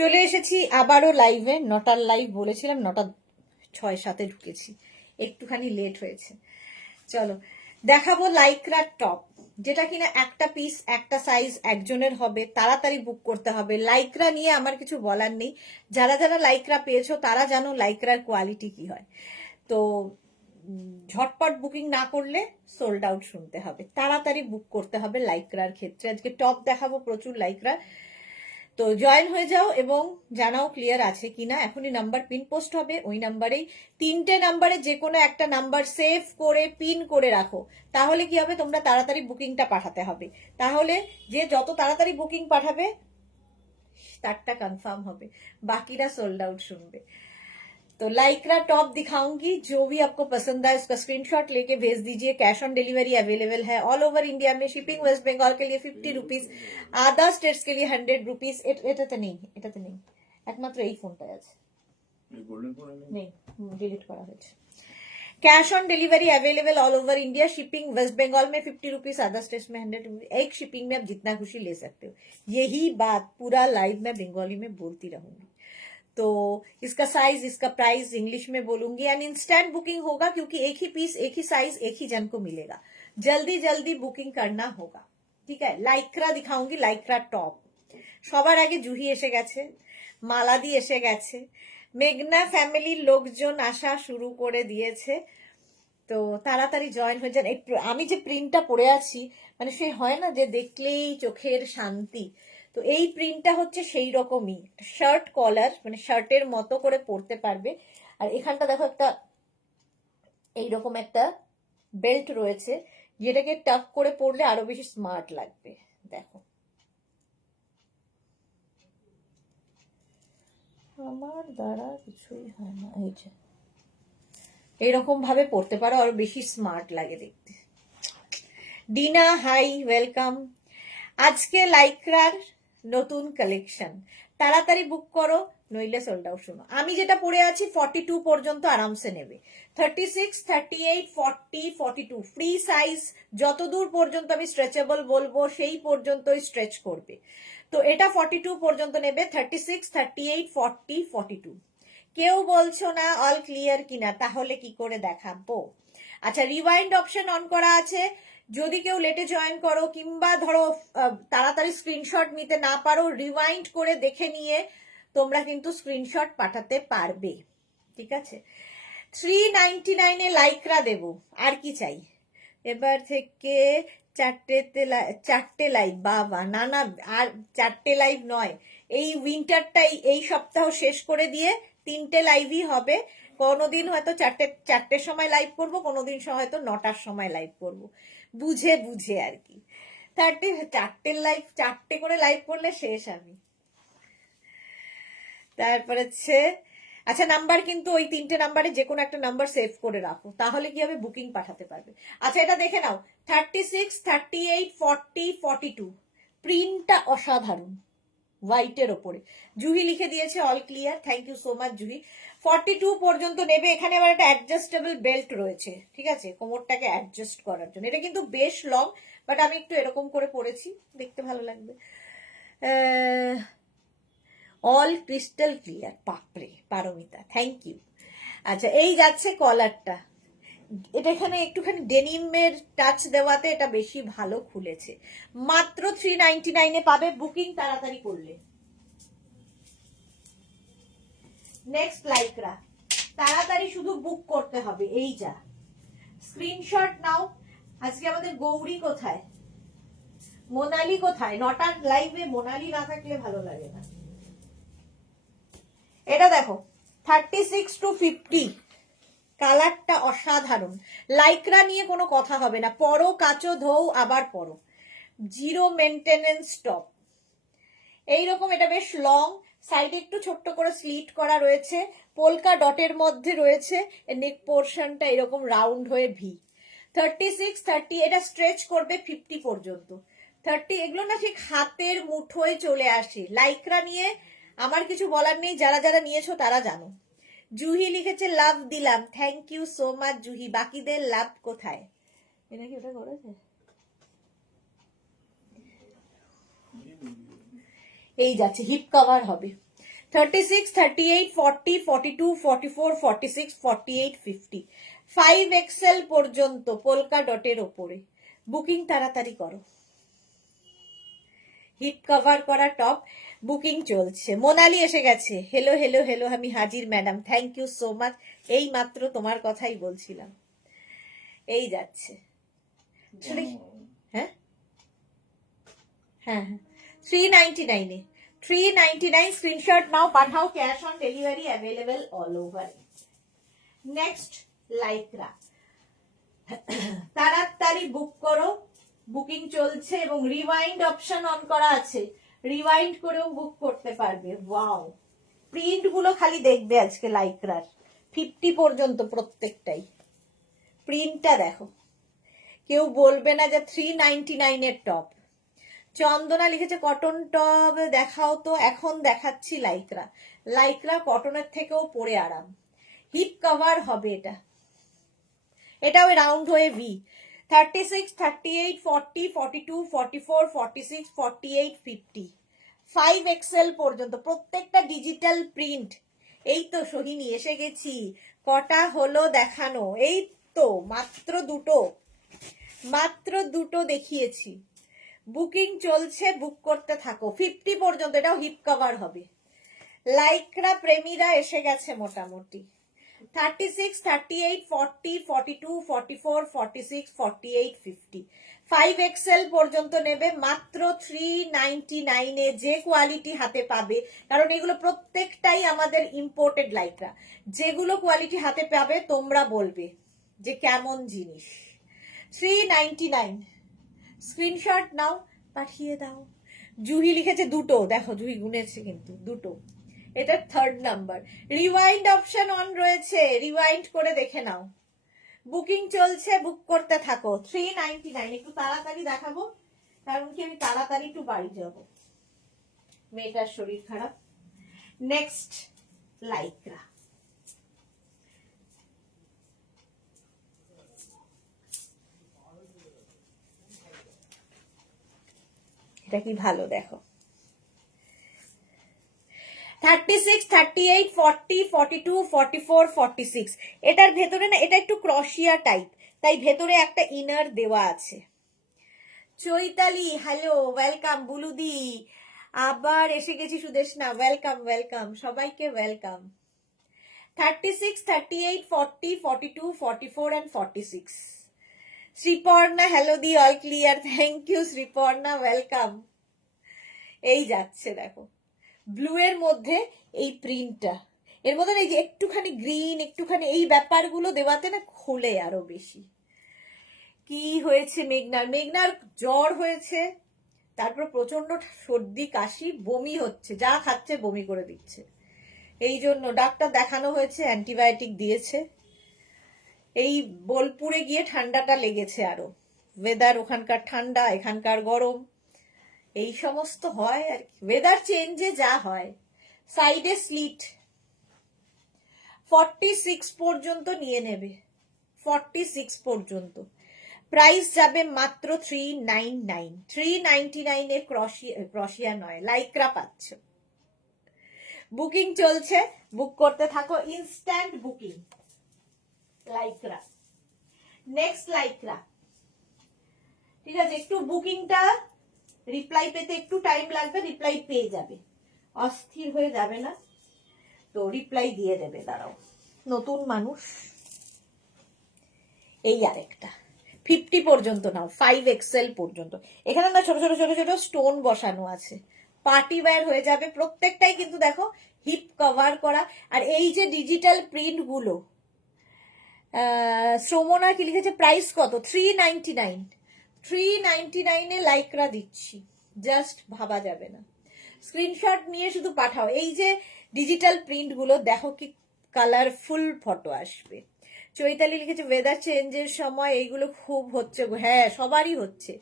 চলে এসেছি আবারও লাইভে। 9টার লাইভ বলেছিলাম, 9:06-7 ঢুকেছি, একটুখানি লেট হয়েছে। চলো দেখাবো লাইক্রার টপ, যেটা কিনা একটা পিস একটা সাইজ একজনের হবে, তাড়াতাড়ি বুক করতে হবে। লাইক্রা নিয়ে আমার কিছু বলার নেই, যারা যারা লাইক্রা পেয়েছো তারা জানো লাইক্রার কোয়ালিটি কি হয়। তো ঝটপট বুকিং না করলে সোল্ড আউট শুনতে হবে, তাড়াতাড়ি বুক করতে হবে লাইক্রার ক্ষেত্রে। আজকে টপ দেখাবো প্রচুর লাইক্রার, তো জয়েন হয়ে যাও এবং জানাও ক্লিয়ার আছে কিনা। এখনই নাম্বার পিন পোস্ট হবে, ওই নাম্বারেই 3টে নাম্বারে যে কোনো একটা নাম্বার সেভ করে পিন করে রাখো, তাহলে কি হবে, তোমরা তাড়াতাড়ি বুকিংটা পাঠাতে হবে। তাহলে যে যত তাড়াতাড়ি বুকিং পাঠাবে তারটা কনফার্ম হবে, বাকিরা सोल्ड आउट শুনবে। तो लाइक्रा टॉप दिखाऊंगी, जो भी आपको पसंद आए उसका स्क्रीनशॉट लेके भेज दीजिए। कैश ऑन डिलीवरी अवेलेबल है ऑल ओवर इंडिया में। शिपिंग वेस्ट बंगाल के लिए 50 रुपीज, आधा स्टेट्स के लिए 100 रुपीज। এটাতে নেই, একমাত্র এই ফোনটাই আছে, নেই, ডিলিট করা হয়েছে। Cash on delivery available all over India. Shipping West Bengal में 50 रुपीज, अदर स्टेट्स में 100 रुपीज। एक शिपिंग में आप जितना खुशी ले सकते हो। यही बात पूरा लाइव में बंगाली में बोलती रहूंगी। तो इसका साइज, इसका प्राइस इंग्लिश में बोलूंगी एंड इंस्टेंट बुकिंग होगा, क्योंकि एक ही पीस, एक ही साइज, एक ही जन को मिलेगा। जल्दी जल्दी बुकिंग करना होगा, ठीक है। लाइक्रा दिखाऊंगी, लाइक्रा टॉप। সবার আগে জুহি এসে গেছে, মালাদি এসে গেছে, মেঘনা ফ্যামিলির লোকজন আসা শুরু করে দিয়েছে। তো তাড়াতাড়ি জয়েন হয়ে যান। আমি যে প্রিন্টটা পরে আছি, মানে সে হয় না যে দেখলেই চোখের শান্তি, তো এই প্রিন্টটা হচ্ছে সেই রকমই। শার্ট কলার, মানে শার্টের মতো করে পরতে পারবে। আর এখানটা দেখো একটা এইরকম একটা বেল্ট রয়েছে, যেটাকে টাক করে পরলে আরো বেশি স্মার্ট লাগবে। দেখো আমার দ্বারা কিছুই হয় না, এই যে এইরকম ভাবে পরতে পারো, আরো বেশি স্মার্ট লাগে দেখতে। Dina hi, welcome. আজকে লাইক্রার নতুন কালেকশন, তাড়াতাড়ি বুক করো নইলে সোল্ড আউট। শোনো, আমি যেটা পরে আছি 42 পর্যন্ত আরামসে নেবে। 36, 38, 40, 42 ফ্রি সাইজ। যতদূর পর্যন্ত আমি স্ট্রেচেবল বলবো সেই পর্যন্তই স্ট্রেচ করবে। তো এটা 42 পর্যন্ত নেবে, 36, 38, 40, 42। কেউ বলছো না অল ক্লিয়ার কিনা, তাহলে কি করে দেখাবো? আচ্ছা, রিওয়াইন্ড অপশন অন করা আছে। যদি কেউ লেটে জয়েন করো কিংবা ধরো তাড়াতাড়ি স্ক্রিনশট নিতে না পারো, রিওয়াইন্ড করে দেখে নিয়ে তোমরা কিন্তু স্ক্রিনশট পাঠাতে পারবে, ঠিক আছে। 399 লাইকরা দেব, আর কি চাই। এবার থেকে চারটে লাইভ, বাবা না না, আর 4টে লাইভ নয়। এই উইন্টারটাই এই সপ্তাহ শেষ করে দিয়ে 3টে লাইভই হবে। কোনোদিন হয়তো চারটের সময় লাইভ করবো, কোনোদিন হয়তো 9টার সময় লাইভ করবো, বুঝে বুঝে আর কি। 4টে করে লাইভ করলে শেষ আমি। তারপর হচ্ছে, আচ্ছা নাম্বার কিন্তু ওই 3টে নাম্বারে যে কোনো একটা নাম্বার সেভ করে রাখো, তাহলে কি হবে, বুকিং পাঠাতে পারবে। আচ্ছা এটা দেখে নাও, 36, 38, 40, 42 প্রিন্টটা অসাধারণ, হোয়াইটের ওপরে। জুহি লিখে দিয়েছে all clear, thank you so much Juhi. 42 পর্যন্ত নেবে। এখানে আবার একটা অ্যাডজাস্টেবল বেল্ট রয়েছে, ঠিক আছে, কোমরটাকে অ্যাডজাস্ট করার জন্য। এটা কিন্তু বেশ লং, বাট আমি একটু এরকম করে পরেছি, দেখতে ভালো লাগবে। অল ক্রিস্টাল ক্লিয়ার, বাপরে পারমিতা, থ্যাংক ইউ। আচ্ছা এই যাচ্ছে কলারটা, এটা এখানে একটুখানি ডেনিমের টাচ দেওয়াতে এটা বেশি ভালো খুলেছে। মাত্র 399 পাবে, বুকিং তাড়াতাড়ি করলে। নেক্সট লাইক্রা, তাড়াতাড়ি শুধু বুক করতে হবে। এই যা, স্ক্রিনশট নাও। আজকে আমাদের গৌরী কোথায়, মোনালি কোথায়? 9টার লাইভে মোনালি না থাকলে ভালো লাগে না। এটা দেখো 36 to 50, কালারটা অসাধারণ। লাইক্রা নিয়ে কোনো কথা হবে না, পরো কাচো ধোও আবার পরো, জিরো মেনটেনেন্স টপ। এইরকম, এটা বেশ লং, সাইডে একটু ছোট্ট করে স্লিট করা রয়েছে, পোলকা ডটের মধ্যে রয়েছে, নেক পোর্শনটা এরকম রাউন্ড হয়ে ভি। 36, 30 এটা স্ট্রেচ করবে 50 পর্যন্ত। 30 এগুলো না ঠিক হাতের মুঠোয় চলে আসে। লাইক্রা নিয়ে আমার কিছু বলার নেই, যারা যারা নিয়েছো তারা জানো। জুহি লিখেছে লাভ দিলাম, thank you so much Juhi. বাকিদের লাভ কোথায়? এটা কি ওটা করেছে? এই যাচ্ছে, হিপ কভার হবে। 36, 38, 40, 42, 44, 46, 48, 50, 5XL পর্যন্ত পোলকা ডটের ওপরে। বুকিং তাড়াতাড়ি করো। হিপ কভার করা টপ বুকিং চলছে। মোনালি এসে গেছে। হেলো হেলো হেলো, আমি হাজির madam, thank you so much. এই মাত্র তোমার কথাই বলছিলাম। এই যাচ্ছে। হ্যাঁ হ্যাঁ, 399 এ, 399 স্ক্রিনশট নাও, পাঠাও, cash on delivery available all over. Next Lycra, তাড়াতাড়ি বুক করো, বুকিং চলছে এবং রিওয়াইন্ড অপশন অন করা আছে, রিওয়াইন্ড করেও বুক করতে পারবে। ওয়াও, প্রিন্ট গুলো খালি দেখবে আজকে লাইক্রার 50 পর্যন্ত প্রত্যেকটাই। প্রিন্টটা দেখো, কেউ বলবে না যে 399 এর টপ। চন্দনা লিখেছে কটন টপ দেখাও তো, এখন দেখাচ্ছি লাইক্রা। লাইক্রা কটনের থেকেও পরে আরাম, হিপ কভার হবে এটা, এটাও রাউন্ড হয়ে ভি। 36, 38, 40, 42, 44, 46, 48, 50, 5XL পর্যন্ত প্রত্যেকটা ডিজিটাল প্রিন্ট। এই তো সোহিনী এসে গেছি, কটা হলো দেখানো, এই তো মাত্র দুটো দেখিয়েছি। বুকিং চলছে, বুক করতে থাকো 50 পর্যন্ত, এটাও হিপ কভার হবে। লাইক্রা প্রেমীরা এসে গেছে মোটামুটি। 36, 38, 40, 42, 44, 46, 48, 50, 5XL পর্যন্ত নেবে মাত্র 399 এ। যে কোয়ালিটি হাতে পাবে, কারণ এগুলো প্রত্যেকটাই আমাদের ইম্পোর্টেড লাইক্রা, যেগুলো কোয়ালিটি হাতে পাবে তোমরা বলবে যে কেমন জিনিস। 399 স্ক্রিনশট নাও, পাঠিয়ে দাও। জুহি লিখেছে দুটো, দেখো জুহি গুনেছে কিন্তু দুটো, এটা third number. Rewind option on রয়েছে, রিওয়াইন্ড করে দেখে নাও। বুকিং চলছে, বুক করতে থাকো। 399, একটু তাড়াতাড়ি দেখাবো কারণ কি আমি তাড়াতাড়ি একটু বাড়ি যাব, মেয়েটার শরীর খারাপ। নেক্সট লাইক্রা, এটা কি ভালো দেখো। 36, 38, 40, 42, 44, 46, এটার ভেতরে না, এটা একটু ক্রশিয়া টাইপ, তাই ভেতরে একটা ইনার দেওয়া আছে। Chaitali hello, welcome. বুলুদি আবার এসে গেছি। সুদেশনা ওয়েলকাম ওয়েলকাম, সবাইকে ওয়েলকাম। 36, 38, 40, 42, 44 and 46, শ্রীপর্ণা হ্যালো দি, all clear, thank you Sriparna, welcome. এই যাচ্ছে দেখো, ব্লু এর মধ্যে এই প্রিন্টটা, এর মধ্যে এই যে একটুখানি গ্রিন, একটুখানি এই ব্যাপারগুলো দেওয়াতে না খোলে আরো বেশি। কি হয়েছে মেঘনার জ্বর হয়েছে, তারপর প্রচন্ড সর্দি কাশি, বমি হচ্ছে, যা খাচ্ছে বমি করে দিচ্ছে। এই জন্য ডাক্তার দেখানো হয়েছে, অ্যান্টিবায়োটিক দিয়েছে। এই বোলপুরে গিয়ে ঠান্ডাটা লেগেছে আরো, ওয়েদার ওখানকার ঠান্ডা, এখানকার গরম, এই সমস্ত হয় আর কি, ওয়েদার চেঞ্জে যা হয়। সাইডে স্লিট 46 পর্যন্ত নিয়ে নেবে, 46 পর্যন্ত। প্রাইস যাবে মাত্র 399, 399 এ ক্রশিয়া নয়, লাইক্রা পাচ্ছ। বুকিং চলছে, বুক করতে থাকো, instant booking Lycra. Next Lycra, ঠিক আছে, একটু বুকিংটা রিপ্লাই পেতে একটু টাইম লাগবে, রিপ্লাই পেয়ে যাবে, অস্থির হয়ে যাবে না তো, রিপ্লাই দিয়ে দেবে, দাঁড়াও, নতুন মানুষ। এই আরেকটা 50 পর্যন্ত নাও, 5XL পর্যন্ত। এখানে না ছোট ছোট ছোট ছোট স্টোন বসানো আছে, পার্টি ওয়্যার হয়ে যাবে প্রত্যেকটাই, কিন্তু দেখো হিপ কভার করা। আর এই যে ডিজিটাল প্রিন্ট গুলো, শ্রমনা কি লিখেছে, প্রাইস কত, 399, 399 এ লাইক্রা দিচ্ছি, জাস্ট ভাবা যাবে না। স্ক্রিনশট নিয়ে শুধু পাঠাও। এই যে ডিজিটাল প্রিন্ট গুলো দেখো কি কালারফুল ফটো আসবে। চৈতালি লিখেছে ওয়েদার চেঞ্জের সময় এইগুলো খুব হচ্ছে, হ্যাঁ সবারই হচ্ছে।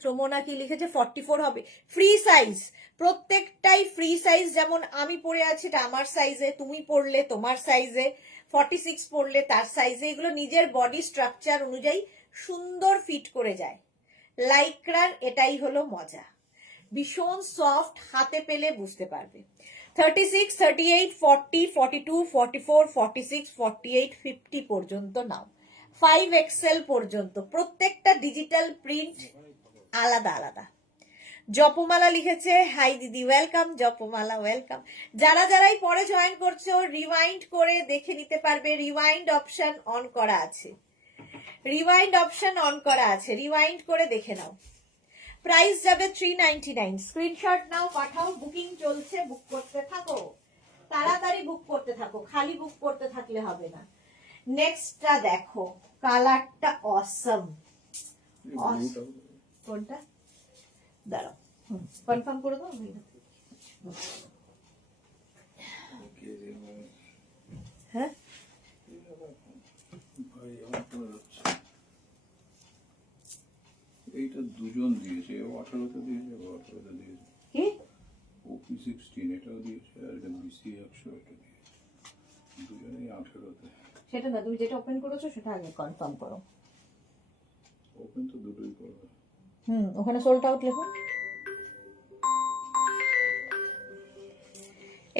শ্রমনা কি লিখেছে 44 হবে, ফ্রি সাইজ, প্রত্যেকটাই ফ্রি সাইজ। যেমন আমি পরে আছি এটা আমার সাইজে, তুমি পরলে তোমার সাইজে, 46 পরলে তার সাইজে, এগুলো নিজের বডি স্ট্রাকচার অনুযায়ী সুন্দর ফিট করে যায়। লাইক্রার এটাই হলো মজা। ভীষণ সফট, হাতে পেলে বুঝতে পারবে। 36, 38, 40, 42, 44, 46, 48, 50 পর্যন্ত নাও, 5XL পর্যন্ত। প্রত্যেকটা ডিজিটাল প্রিন্ট আলাদা আলাদা। জপমালা লিখেছে, হাই দিদি, ওয়েলকাম। জপমালা ওয়েলকাম। যারা যারাই পরে জয়েন করছো রিওয়াইন্ড করে দেখে নিতে পারবে, রিওয়াইন্ড অপশন অন করা আছে, রিওয়াইন্ড অপশন অন করা আছে, রিওয়াইন্ড করে দেখে নাও। প্রাইস যাবে 399। স্ক্রিনশট নাও, পাঠাও, বুকিং চলছে, বুক করতে থাকো, তাড়াতাড়ি বুক করতে থাকো, খালি বুক করতে থাকলে হবে না। নেক্সটটা দেখো, কালারটা অসম। কোনটা দাঁড়াও, কনফার্ম করে দাও। হ্যাঁ এইটা দুজন দিয়েছে, 18তে দিয়েছে, 18তে দিয়েছে। কি ওপি 16 এটাও দিয়েছে, আর এটা বিসি 100 এটা দিয়েছে, দুজনেই 18তে। সেটা না, তুমি যেটা ওপেন করেছো সেটা আগে কনফার্ম করো। ওপেন তো দুটোই করবে। ওখানে সোল্ড আউট লিখুন।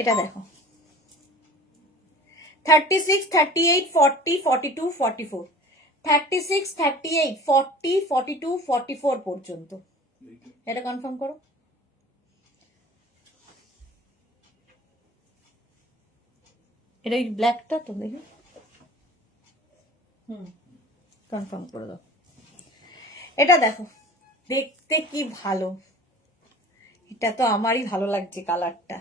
এটা দেখো, 36, 38, 40, 42, 44, 36, 38, 40, 42, 44 পর্যন্ত। এটা কনফার্ম করো। এটা এই ব্ল্যাকটা তো দেখি, কনফার্ম করে দাও। এটা দেখো, দেখতে কি ভালো, এটা তো আমারই ভালো লাগছে কালারটা।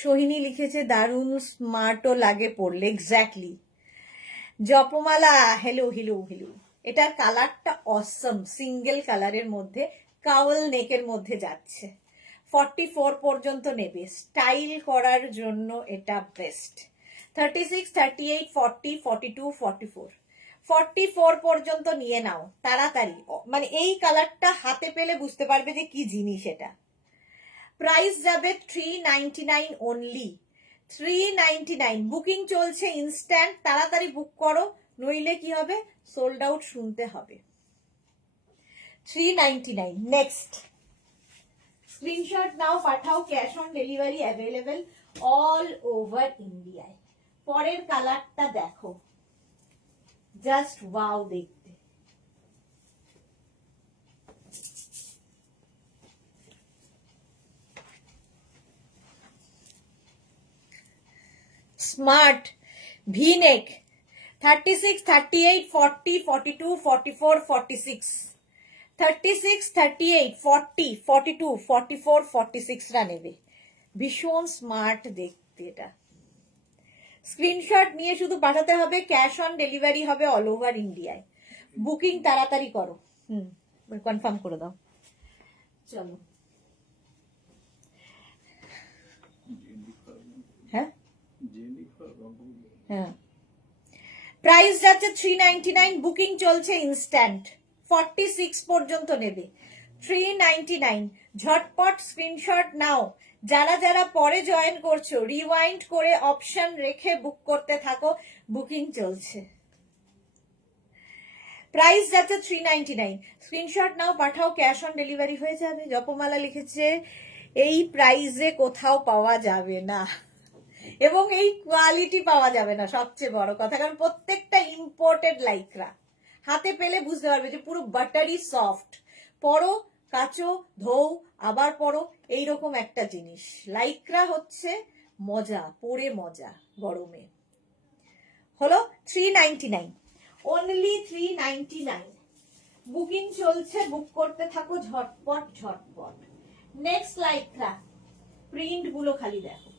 সোহিনী লিখেছে দারুণ, স্মার্টও লাগে পরলে। Exactly. Japamala, hello hello hello. এটার কালারটা অসম, সিঙ্গেল কালারের মধ্যে, কাউল নেকের মধ্যে যাচ্ছে। 44 পর্যন্ত নেবে, স্টাইল করার জন্য এটা বেস্ট। 36, 38, 40, 42, 44, 44 পর্যন্ত নিয়ে নাও তাড়াতাড়ি, মানে এই কালারটা হাতে পেলে বুঝতে পারবে যে কি জিনিস এটা। প্রাইস যাবে 399 অনলি, 399। বুকিং চলছে ইনস্ট্যান্ট, তাড়াতাড়ি বুক করো, নইলে কি হবে, সোল্ড আউট শুনতে হবে। 399। নেক্সট স্ক্রিনশট নাও, পাঠাও, cash on delivery available all over ইন্ডিয়ায়। পরের কালারটা দেখো, জাস্ট ওয়াও দেখতে। স্মার্ট V-neck, 36, 38, 40, 42, 44, 46, 36, 38, 40, 42, 44, 46 রা নেবে। ভীষণ স্মার্ট দেখতে এটা। স্ক্রিনশট নিয়ে শুধু পাঠাতে হবে, ক্যাশ অন ডেলিভারি হবে অল ওভার ইন্ডিয়ায়। বুকিং তাড়াতাড়ি করো, কনফার্ম করে দাও। চলো, হ্যাঁ হ্যাঁ। প্রাইস যাচ্ছে 399, বুকিং চলছে ইনস্ট্যান্ট, 46 পর্যন্ত নেবে। 399, ঝটপট স্ক্রিনশট নাও। যারা যারা পরে জয়েন করছো রিওয়াইন্ড করে অপশন রেখে বুক করতে থাকো, বুকিং চলছে। প্রাইস যাচ্ছে 399, স্ক্রিনশট নাও, পাঠাও, ক্যাশ অন ডেলিভারি হয়ে যাবে। জপমালা লিখেছে এই প্রাইসে কোথাও পাওয়া যাবে না, এবং এই কোয়ালিটি পাওয়া যাবে না, সবচেয়ে বড় কথা, কারণ প্রত্যেকটা ইম্পোর্টেড লাইক্রা। হাতে পেলে বুঝতে পারবে যে পুরো বাটারি সফট, পরো, কাচো, ধোও, আবার পরো, এইরকম একটা জিনিস। লাইক্রা হচ্ছে মজা, পরে মজা গরমে। হলো 399, অনলি 399। বুকিং চলছে, বুক করতে থাকো ঝটপট ঝটপট। নেক্সট লাইক্রা, প্রিন্ট গুলো খালি দেখো।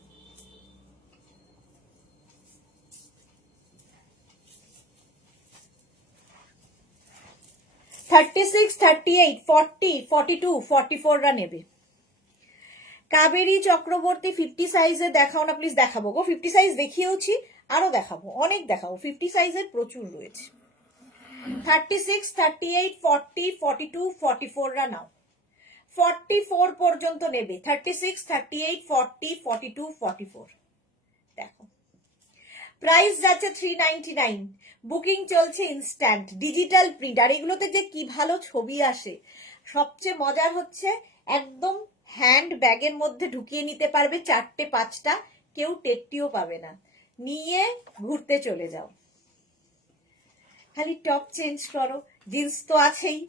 $36, $38, $40, $42, $44 রা নেবে। কাবেরী চক্রবর্তী 50 সাইজে দেখাও না প্লিজ। দেখাবো গো, 50 সাইজ দেখিয়েওছি, আরো দেখাবো, অনেক দেখাবো, 50 সাইজের প্রচুর রয়েছে। 36, 38, 40, 42, 44 রা নাও, 44 পর্যন্ত নেবে। 36, 38, 40, 42, 44 দেখো। প্রাইস যাচ্ছে 399, বুকিং চলছে ইনস্ট্যান্ট, ডিজিটাল প্রিন্ট। আর এগুলোতে যে কি ভালো ছবি আসে, সবচেয়ে মজার হচ্ছে একদম হ্যান্ড ব্যাগের মধ্যে ঢুকিয়ে নিতে পারবে, 4টে 5টা, কেউ টেট্টিও পাবে না, নিয়ে ঘুরতে চলে যাও। খালি টপ চেঞ্জ করো, জিন্স তো আছেই,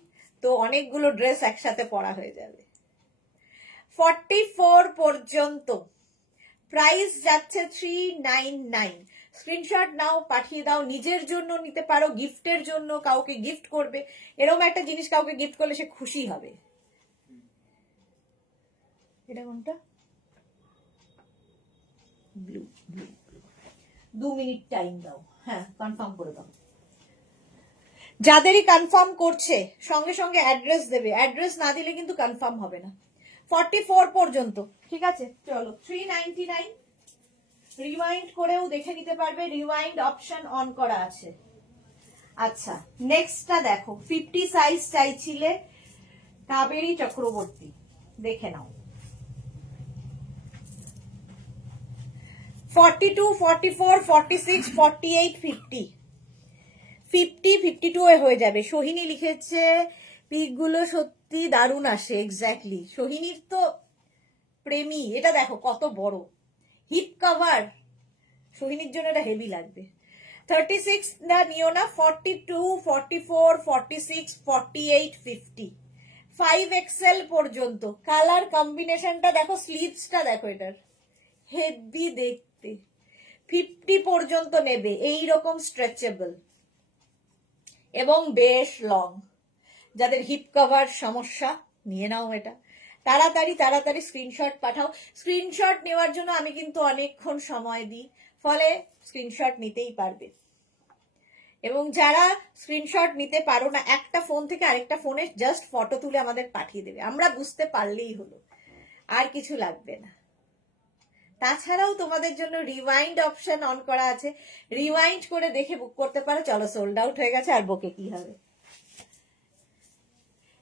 তো অনেকগুলো ড্রেস একসাথে পরা হয়ে যাবে। 44 পর্যন্ত প্রাইস যাচ্ছে 399। স্ক্রিনশট নাও, পাঠিয়ে দাও, নিজের জন্য নিতে পারো, গিফটের জন্য, কাউকে গিফট করবে, এরকম একটা জিনিস কাউকে গিফট করলে সে খুশি হবে। এটা কোনটা? Blue blue. 2 মিনিট টাইম দাও, হ্যাঁ কনফার্ম করে দাও। যাদেরই কনফার্ম করছে সঙ্গে সঙ্গে অ্যাড্রেস দেবে, অ্যাড্রেস না দিলে কিন্তু কনফার্ম হবে না। 44 পর্যন্ত, ঠিক আছে চলো। 399। রিওয়াইন্ড করেও দেখে নিতে পারবে, রিওয়াইন্ড অপশন অন করা আছে। আচ্ছা নেক্সটটা দেখো, 50 সাইজ চাইছিলে, কাবেরী চক্রবর্তী, দেখে নাও। 42, 44, 46, 48, 50, 50, 52 এ হয়ে যাবে। সোহিনী লিখেছে পিকগুলো সত্যি দারুণ আসে। এক্স্যাক্টলি, সোহিনীর তো প্রেমী। এটা দেখো কত বড় হিপ কভার, সোহিনীর জন্য এটা হেভি লাগবে। 36 না নিও না, 42, 44, 46, 48, 50, 5XL পর্যন্ত। কালার কম্বিনেশনটা দেখো, স্লিভসটা দেখো, এটার হেভি দেখতে। 50 পর্যন্ত নেবে, এই রকম স্ট্রেচেবল এবং বেশ লং। যাদের হিপ কভার সমস্যা নিয়ে নাও এটা। তাড়াতাড়ি তাড়াতাড়ি স্ক্রিনশট পাঠাও। স্ক্রিনশট নেওয়ার জন্য আমি কিন্তু অনেকক্ষণ সময় দিই, ফলে স্ক্রিনশট নিতেই পারবে। এবং যারা স্ক্রিনশট নিতে পারো না, একটা ফোন থেকে আরেকটা ফোনে জাস্ট ফটো তুলে আমাদের পাঠিয়ে দেবে, আমরা বুঝতে পারলেই হলো, আর কিছু লাগবে না। তাছাড়াও তোমাদের জন্য রিওয়াইন্ড অপশন অন করা আছে, রিওয়াইন্ড করে দেখে বুক করতে পারো। চলো, সোল্ড আউট হয়ে গেছে, আর বকে কি হবে।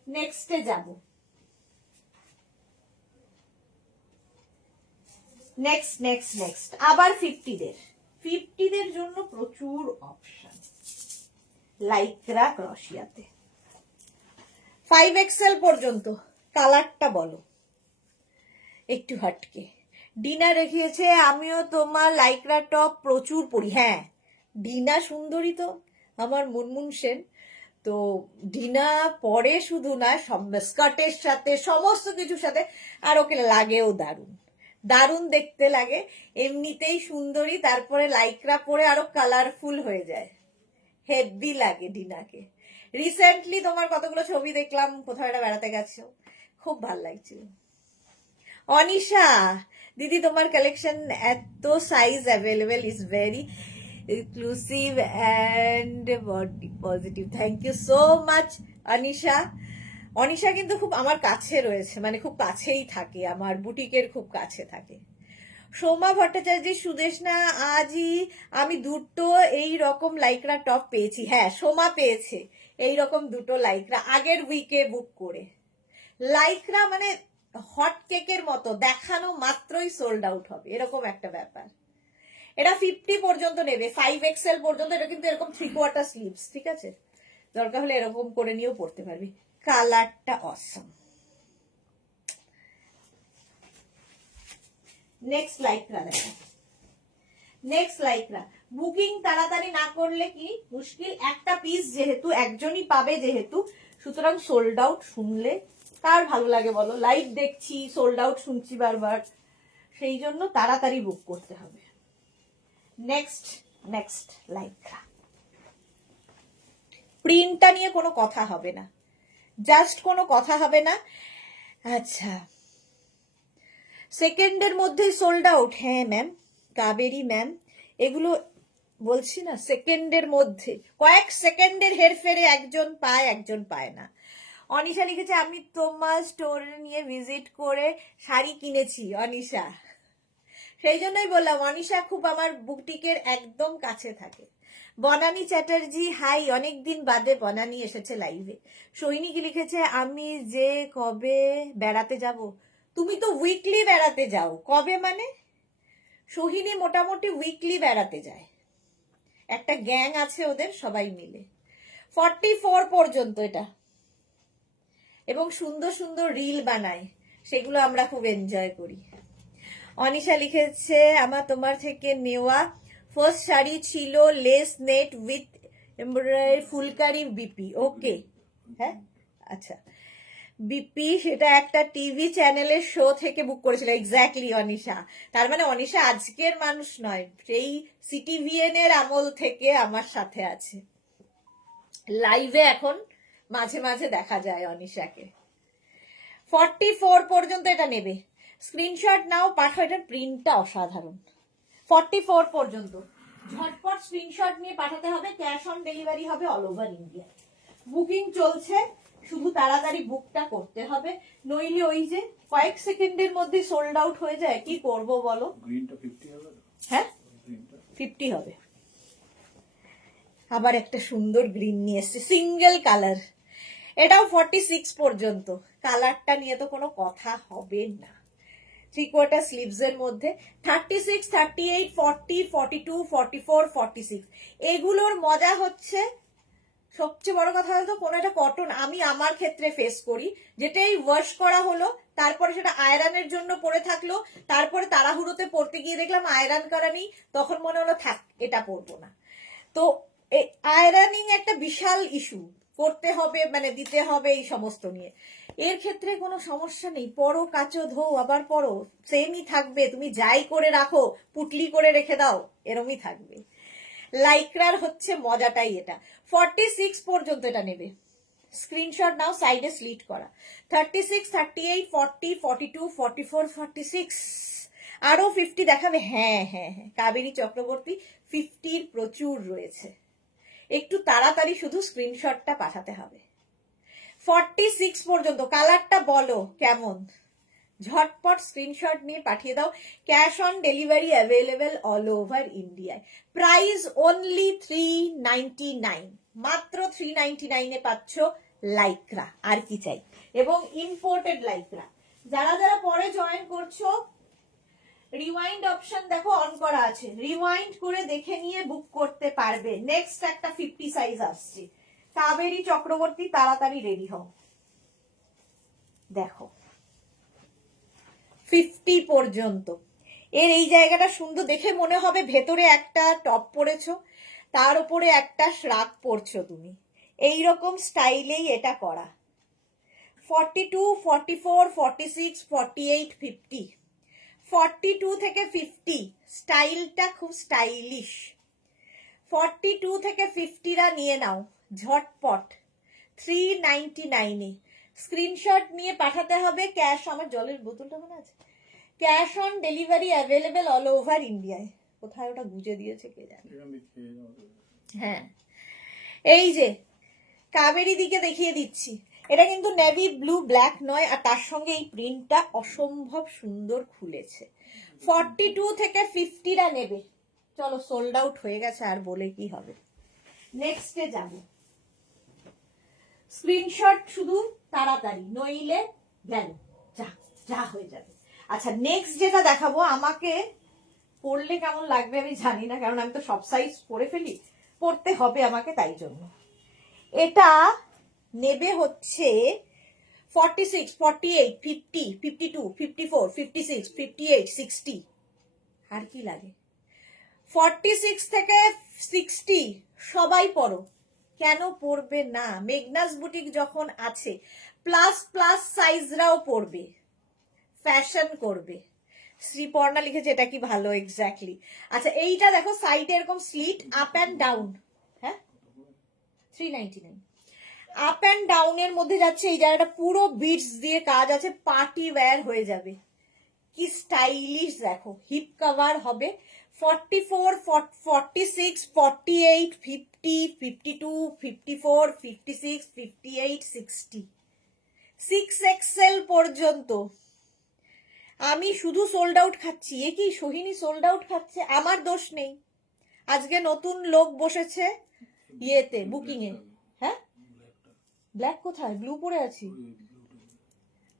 নেক্সটে যাব। নেক্সট আবার 50 দের জন্য প্রচুর অপশন, লাইক্রা ক্রশিয়াতে। 5XL পর্যন্ত। কালারটা বলো, একটু হাটকে। ডিনা রেখেছে আমিও তোমার লাইক্রা টপ প্রচুর পরি। হ্যাঁ, ডিনা সুন্দরী তো, আমার মুনমুন সেন তো। ডিনা পরে শুধু না, সব স্কার্টের সাথে, সমস্ত কিছুর সাথে, আর ওকে লাগেও দারুণ, দারুণ দেখতে লাগে। এমনিতেই সুন্দরী, তারপরে লাইক্রা পরে আরো কালারফুল হয়ে যায়, হেভি লাগে ডিনাকে। রিসেন্টলি তোমার কতগুলো ছবি দেখলাম, কোথাও একটা বেড়াতে গেছো, খুব ভাল লাগছিল। অনিশা দিদি, তোমার কালেকশন এত size available, is very inclusive and body positive. Thank you so much Anisha. Anisha কিন্তু খুব আমার কাছে রয়েছে, মানে খুব কাছেই থাকে, আমার বুটিকের খুব কাছে থাকে। সোমা ভট্টাচার্য, সুদেশনা, আজই আমি দুটো এই রকম লাইক্রা টপ পেয়েছি। হ্যাঁ, সোমা পেয়েছে এই রকম দুটো লাইক্রা আগের উইকে বুক করে। লাইক্রা মানে হট কেকের মতো, দেখানো মাত্রই সোল্ড আউট হবে, এরকম একটা ব্যাপার। এটা 50 পর্যন্ত নেবে, 5XL পর্যন্ত। এটা কিন্তু এরকম 3/4 স্লিভস, ঠিক আছে, দরকার হলে এরকম করে নিয়েও পড়তে পারবি। কালারটা অসম। নেক্সট লাইক্রা দেখো, নেক্সট লাইক্রা। বুকিং তাড়াতাড়ি না করলে কি মুশকিল, একটা পিস যেহেতু একজনই পাবে যেহেতু, সুতরাং সোল্ড আউট শুনলে কার ভালো লাগে বলো? লাইভ দেখছি, সোল্ড আউট শুনছি বারবার, সেই জন্য তাড়াতাড়ি বুক করতে হবে। Next Lycra. প্রিন্টটা নিয়ে কোনো কথা হবে না, জাস্ট কোনো কথা হবে না। আচ্ছা, সেকেন্ডের মধ্যেই সোল্ড আউট। হ্যাঁ ম্যাম, কাবেরী ম্যাম, এগুলো বলছি না, সেকেন্ডের মধ্যে, কয়েক সেকেন্ডের হেরফেরে একজন পায়, একজন পায় না। অনিশা লিখেছে আমি তোমার স্টোরে নিয়ে ভিজিট করে শাড়ি কিনেছি। অনিশা, সেই জন্যই বললাম, অনিশা খুব আমার বুটিকের একদম কাছে থাকে। বনানী চ্যাটার্জি, হাই, অনেকদিন বাদে বনানী এসেছে লাইভে। সৈনিক লিখেছে আমি যে কবে বেড়াতে যাব। তুমি তো উইকলি বেড়াতে যাও, কবে মানে? সোহিনী মোটামুটি উইকলি বেড়াতে যায়, একটা গ্যাং আছে ওদের, সবাই মিলে। 44 পর্যন্ত এটা, এবং সুন্দর সুন্দর রিল বানায়, সেগুলো আমরা খুব এনজয় করি। অনিশা লিখেছে আমার তোমার থেকে নেওয়া ফার্স্ট শাড়ি ছিল lace net with embroidery phulkari BP. Okay, হ্যাঁ আচ্ছা, বিপি সেটা একটা টিভি চ্যানেলের শো থেকে বুক করেছিল। এক্স্যাক্টলি অনিশা, তার মানে অনিশা আজকের মানুষ নয়, সেই সিটিভিএন এর আমল থেকে আমার সাথে আছে। লাইভে এখন মাঝে মাঝে দেখা যায় অনিশাকে। 44 পর্যন্ত এটা নেবে, স্ক্রিনশট নাও, পাঠাও। এটার প্রিন্টটা অসাধারণ। 44 পর্যন্ত ঝটপট স্ক্রিনশট নিয়ে পাঠাতে হবে। ক্যাশ অন ডেলিভারি হবে অল ওভার ইন্ডিয়া। বুকিং চলছে, শুধু তাড়াতাড়ি বুকটা করতে হবে, নইলে ওই যে কয়েক সেকেন্ডের মধ্যে সোল্ড আউট হয়ে যায়। কি করব বলো? গ্রিনটা 50 হবে? হ্যাঁ, গ্রিনটা 50 হবে। আবার একটা সুন্দর গ্রিন নিয়ে এসছে, সিঙ্গেল কালার। এটাও 46 পর্যন্ত। কালারটা নিয়ে তো কোনো কথা হবে না। 3/4 স্লিভস এর মধ্যে 36, 38, 40, 42, 44, 46। এগুলোর মজা হচ্ছে, সবচেয়ে বড় কথা হলো কোনো একটা কটন আমি আমার ক্ষেত্রে ফেস করি, যেটাই ওয়াশ করা হলো, তারপরে সেটা আয়রনের জন্য পরে থাকলো, তারপরে তাড়াহুড়োতে পরতে গিয়ে দেখলাম আয়রন করা নেই, তখন মনে হলো থাক এটা পরবো না। তো আয়রনিং একটা বিশাল ইস্যু, করতে হবে মানে দিতে হবে এই সমস্ত নিয়ে। এর ক্ষেত্রে কোনো সমস্যা নেই, পরো কাচো ধো আবার পরো, সেমই থাকবে। তুমি যাই করে রাখো, পুটলি করে রেখে দাও, এরমই থাকবে। লাইক্রার হচ্ছে মজাটাই এটা। 46 পর্যন্ত এটা নেবে, স্ক্রিনশট নাও, সাইডে স্লিট করা। 36, 38, 40, 42, 44, 46, আরো 50 দেখাবে। হ্যাঁ হ্যাঁ হ্যাঁ, কাবেরী চক্রবর্তী 50 প্রচুর রয়েছে, একটু তাড়াতাড়ি শুধু স্ক্রিনশটটা পাঠাতে হবে। 46 পর্যন্ত। কালারটা বলো কেমন, ঝটপট স্ক্রিনশট নিয়ে পাঠিয়ে দাও। Cash on delivery available all over ইন্ডিয়ায়। প্রাইস অনলি 399, মাত্র 399 এ পাচ্ছ লাইক্রা। আর কি চাই, এবং ইম্পোর্টেড লাইক্রা। যারা যারা পরে জয়েন করছো, রিওয়াইন্ড অপশন দেখো অন করা আছে, রিওয়াইন্ড করে দেখে নিয়ে বুক করতে পারবে। নেক্সট একটা 50 সাইজ আসছে। কাবেরী চক্রবর্তী তাড়াতাড়ি রেডি হও। দেখো 50 পর্যন্ত। এর এই জায়গাটা সুন্দর, দেখে মনে হবে ভেতরে একটা টপ পরেছো, তার উপরে একটা শ্রাক পরছো তুমি, এইরকম স্টাইলেই এটা করা। 42, 44, 46, 48, 50। 42 থেকে 50 স্টাইলটা খুব স্টাইলিশ। 42 থেকে 50 রা নিয়ে নাও ঝটপট, 399 এ। স্ক্রিনশট নিয়ে পাঠাতে হবে। ক্যাশ, আমার জলের বোতলটা মনে আছে, cash on delivery available all over ইন্ডিয়ায়। কোথায় ওটা গুজে দিয়েছে কে জানে। হ্যাঁ, এই যে কাবেরী দিকে দেখিয়ে দিচ্ছি, এটা কিন্তু নেভি ব্লু ব্ল্যাক নয়, আর তার সঙ্গে এই প্রিন্টটা অসম্ভব সুন্দর খুলেছে। 42 থেকে 50 রা নেবে। চলো, সোল্ড আউট হয়ে গেছে, আর বলে কি হবে। নেক্সটে যাব, স্ক্রিনশট শুধু তাড়াতাড়ি, নইলে গেল, যা যা হয়ে যাবে। আচ্ছা, নেক্সট যেটা দেখাবো, আমাকে পরলে কেমন লাগবে আমি জানি না, কারণ আমি তো সব সাইজ পরে ফেলি, পরতে হবে আমাকে, তাই জন্য। এটা নেবে হচ্ছে 46, 48, 50, 52, 54, 56, 58, 60। আর কি লাগে? 46 থেকে 60 সবাই পরো, কেন পরবে না? মেঘনাস বুটিক যখন আছে, প্লাস প্লাস সাইজরাও পরবে, ফ্যাশন করবে। শ্রীপর্ণা লিখেছে এটা কি ভালো, এক্স্যাক্টলি। আচ্ছা, এইটা দেখো সাইডে এরকম স্লিট, আপ অ্যান্ড ডাউন। হ্যাঁ, 399। আপ অ্যান্ড ডাউনের মধ্যে যাচ্ছে, এই জায়গাটা পুরো বিটস দিয়ে কাজ আছে, পার্টি ওয়্যার হয়ে যাবে। কি স্টাইলিশ দেখো, হিপ কভার হবে। 44, 46, 48, 50, 52, 54, 56, 58, 60, 6XL পর্যন্ত। আমি শুধু সোল্ড আউট খাচ্ছি। এ কি সোহিনী সোল্ড আউট খাচ্ছে? আমার দোষ নেই, আজকে নতুন লোক বসেছে ইয়েতে, বুকিং এ। হ্যাঁ, ব্ল্যাক কোথায়? ব্লু পরে আছি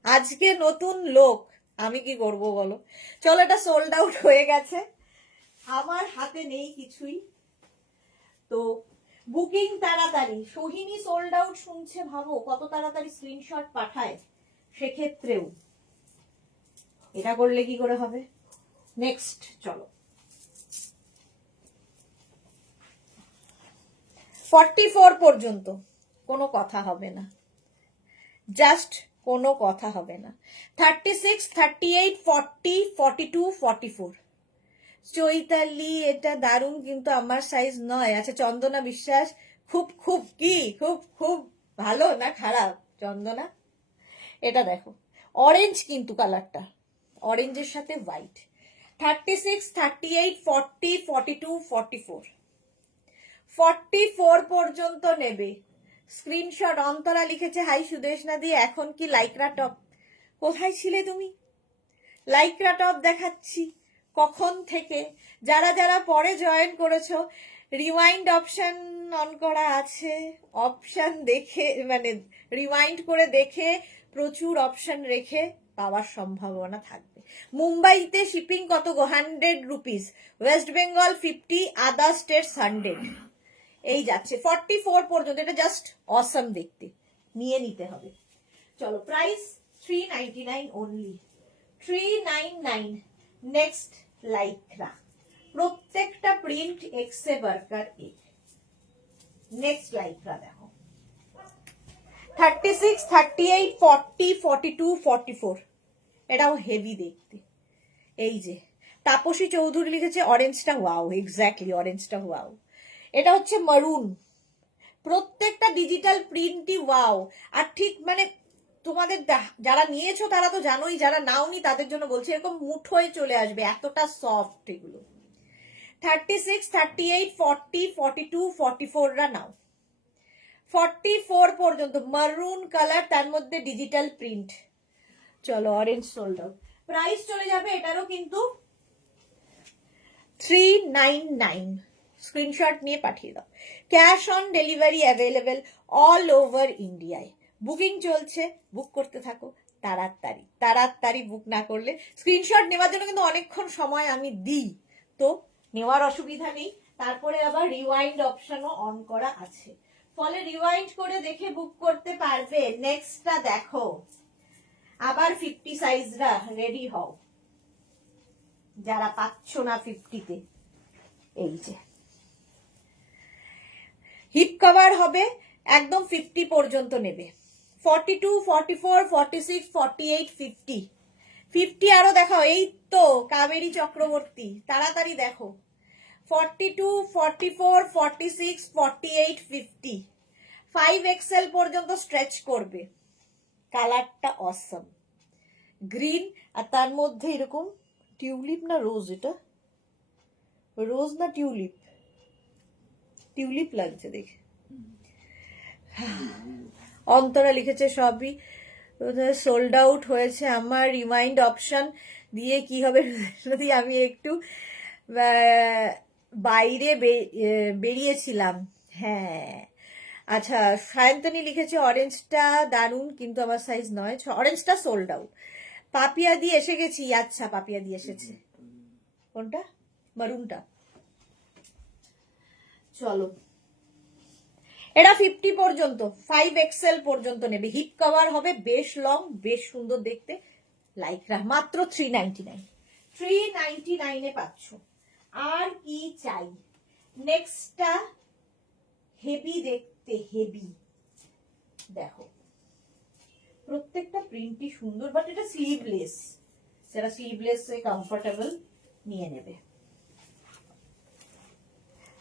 আজকে, নতুন লোক, আমি কি করব বলো। চলো, এটা সোল্ড আউট হয়ে গেছে, আমার হাতে নেই কিছুই। তো বুকিং তাড়াতাড়ি। সোহিনী সোল্ড আউট শুনছে, ভাবো কত তাড়াতাড়ি স্ক্রিনশট পাঠায়। সেক্ষেত্রেও এটা করলে কি করে হবে? নেক্সট চলো, 44 পর্যন্ত কোনো কথা হবে না, জাস্ট কোনো কথা হবে না। 36, 38, 40, 42, 44। চৈতালি এটা দারুণ, কিন্তু আমার সাইজ নয়। আচ্ছা চন্দনা বিশ্বাস, খুব খুব কি খুব খুব ভালো না খারাপ চন্দনা? এটা দেখো, অরেঞ্জ কিন্তু কালারটা, অরেঞ্জের সাথে হোয়াইট। 36, 38, 40, 42, 44। 44 পর্যন্ত নেবে। স্ক্রিনশট। অন্তরা লিখেছে, হাই সুদেশনা দি, এখন কি লাইক্রা টপ? কোথায় ছিলে তুমি? লাইক্রা টপ দেখাচ্ছি কখন থেকে। যারা যারা পরে জয়েন করেছো, রিওয়াইন্ড অপশন অন করা আছে, অপশন দেখে মানে রিওয়াইন্ড করে দেখে প্রচুর অপশন রেখে পাওয়ার সম্ভাবনা থাকবে। মুম্বাইতে শিপিং কত গো? 100 rupees. West Bengal 50, other state 100। এই যাচ্ছে 44 পর্যন্ত। এটা জাস্ট অসম দেখতে, নিয়ে নিতে হবে। চলো, প্রাইস 399 অনলি, 399। নেক্সট লাইক্রা, প্রত্যেকটা প্রিন্ট এক্সে বার্কার এক। নেক্সট লাইক্রা দেখো, 36, 38, 40, 42, 44। এটাও হেভি দেখতে। এই যে তাপসী চৌধুরী লিখেছে, অরেঞ্জটা ওয়াও, এক্স্যাক্টলি অরেঞ্জটা ওয়াও। এটা হচ্ছে মারুন। প্রত্যেকটা ডিজিটাল প্রিন্টই ওয়াও। আর ঠিক মানে তোমাদের যারা নিয়েছো তারা তো জানোই, যারা নাওনি তাদের জন্য বলছি, এরকম মুঠ হয়ে চলে আসবে, এতটা সফট এগুলো। 36, 38, 40, 42, 44 রা নাও। 44 পর্যন্ত মারুন কালার, তার মধ্যে ডিজিটাল প্রিন্ট। চলো, অরেঞ্জ সোল্ড আউট। প্রাইস চলে যাবে এটারও কিন্তু 399। স্ক্রিনশট নিয়ে পাঠিয়ে দাও। Cash on delivery available all over ইন্ডিয়ায়। বুকিং চলছে, বুক করতে থাকো তাড়াতাড়ি। তাড়াতাড়ি বুক না করলে, স্ক্রিনশট নেওয়ার জন্য কিন্তু অনেকক্ষণ সময় আমি দিই, তো নেওয়ার অসুবিধা নেই। তারপরে আবার রিওয়াইন্ড অপশনও অন করা আছে, ফলে রিওয়াইন্ড করে দেখে বুক করতে পারবে। নেক্সটটা দেখো, আবার 50 সাইজরা রেডি হও, যারা পাচ্ছ না 50-তে। এই যে হিপ কভার হবে, একদম 50 পর্যন্ত নেবে। 42, 44, 46, 48, 50। 50 আরো দেখাও। এই তো কাবেরী চক্রবর্তী, তাড়াতাড়ি দেখো। 42, 44, 46, 48, 50। 5XL পর্যন্ত স্ট্রেচ করবে। কালারটা অসম, গ্রিন, আর তার মধ্যে এরকম টিউলিপ না রোজ, এটা রোজ না টিউলিপ? টিউলিপ লাগছে দেখে। অন্তরা লিখেছে, সবই সোল্ড আউট হয়েছে। আমার রিমাইন্ড অপশন দিয়ে কি হবে যদি আমি একটু বাইরে বেরিয়েছিলাম। হ্যাঁ, আচ্ছা সায়ন্তনী লিখেছে, অরেঞ্জটা দারুণ কিন্তু আমার সাইজ নয়। অরেঞ্জটা সোল্ড আউট। পাপিয়া দিয়ে এসে গেছি। আচ্ছা, পাপিয়া দিয়ে এসেছে। কোনটা? মারুনটা। চলো, এটা 50 পর্যন্ত, 5XL পর্যন্ত নেবে। হিপ কভার হবে, বেশ লং, বেশ সুন্দর দেখতে। লাইক্রা, মাত্র 399। 399 পাচ্ছ। আর কি চাই? নেক্সটটা হেভি দেখতে, হেভি দেখো, প্রত্যেকটা প্রিন্টই সুন্দর, বাট এটা স্লিভলেস। যারা স্লিভলেস কমফোর্টেবল নিয়ে নেবে।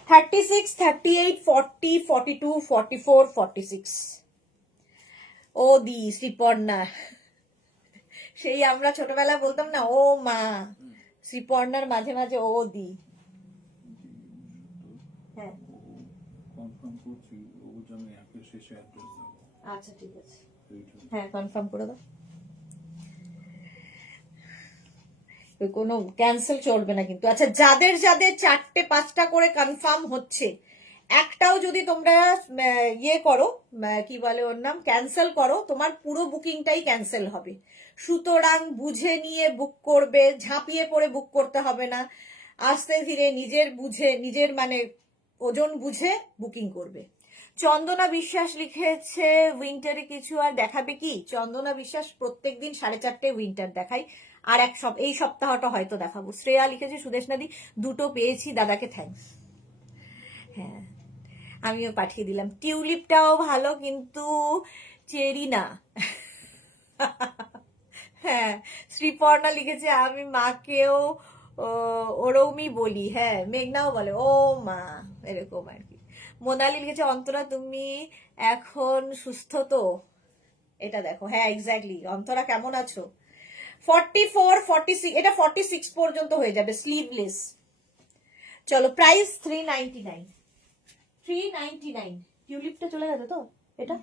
36, 38, 40, 42, 44, 46। ও দি শ্রীপর্ণা, সেই আমরা ছোটবেলায় বলতাম না ও মা, শ্রীপর্ণার মাঝে মাঝে ও দি। হ্যাঁ, কনফার্ম করছি, ও আমি অ্যাপের শেষে অ্যাড্রেস দেবো। আচ্ছা ঠিক আছে, হ্যাঁ কনফার্ম করে দাও। কোনো ক্যান্সেল চলবে না কিন্তু। আচ্ছা, যাদের যাদের 4টে 5টা করে কনফার্ম হচ্ছে, একটাও যদি তোমরা ইয়ে করো, কি বলে ওর নাম, ক্যান্সেল করো, তোমার পুরো বুকিংটাই ক্যান্সেল হবে। সুতরাং বুঝে নিয়ে বুক করবে, ঝাঁপিয়ে পড়ে বুক করতে হবে না। আস্তে ধীরে নিজের বুঝে, নিজের মানে ওজন বুঝে বুকিং করবে। চন্দনা বিশ্বাস লিখেছে, উইন্টারে কিছু আর দেখাবে কি? চন্দনা বিশ্বাস প্রত্যেকদিন 4:30 উইন্টার দেখাই, আর এই সপ্তাহটা হয়তো দেখাবো। শ্রেয়া লিখেছে সুদেশ নাদি দুটো পেয়েছি, দাদাকে থ্যাঙ্কস। হ্যাঁ, আমিও পাঠিয়ে দিলাম। টিউলিপটাও ভালো কিন্তু চেরি না। হ্যাঁ, শ্রীপর্ণা লিখেছে আমি মাকেও ওরমই বলি। হ্যাঁ, মেঘনাও বলে ও মা, এরকম আর কি। মোনালি লিখেছে অন্তরা তুমি এখন সুস্থ তো? এটা দেখো, হ্যাঁ এক্স্যাক্টলি। অন্তরা কেমন আছো? 44, 46, এটা 46 পর্যন্ত হয়ে যাবে স্লিভলেস। চলো, প্রাইস 399। 399। টিউলিপটা চলে গেছে তো? এটা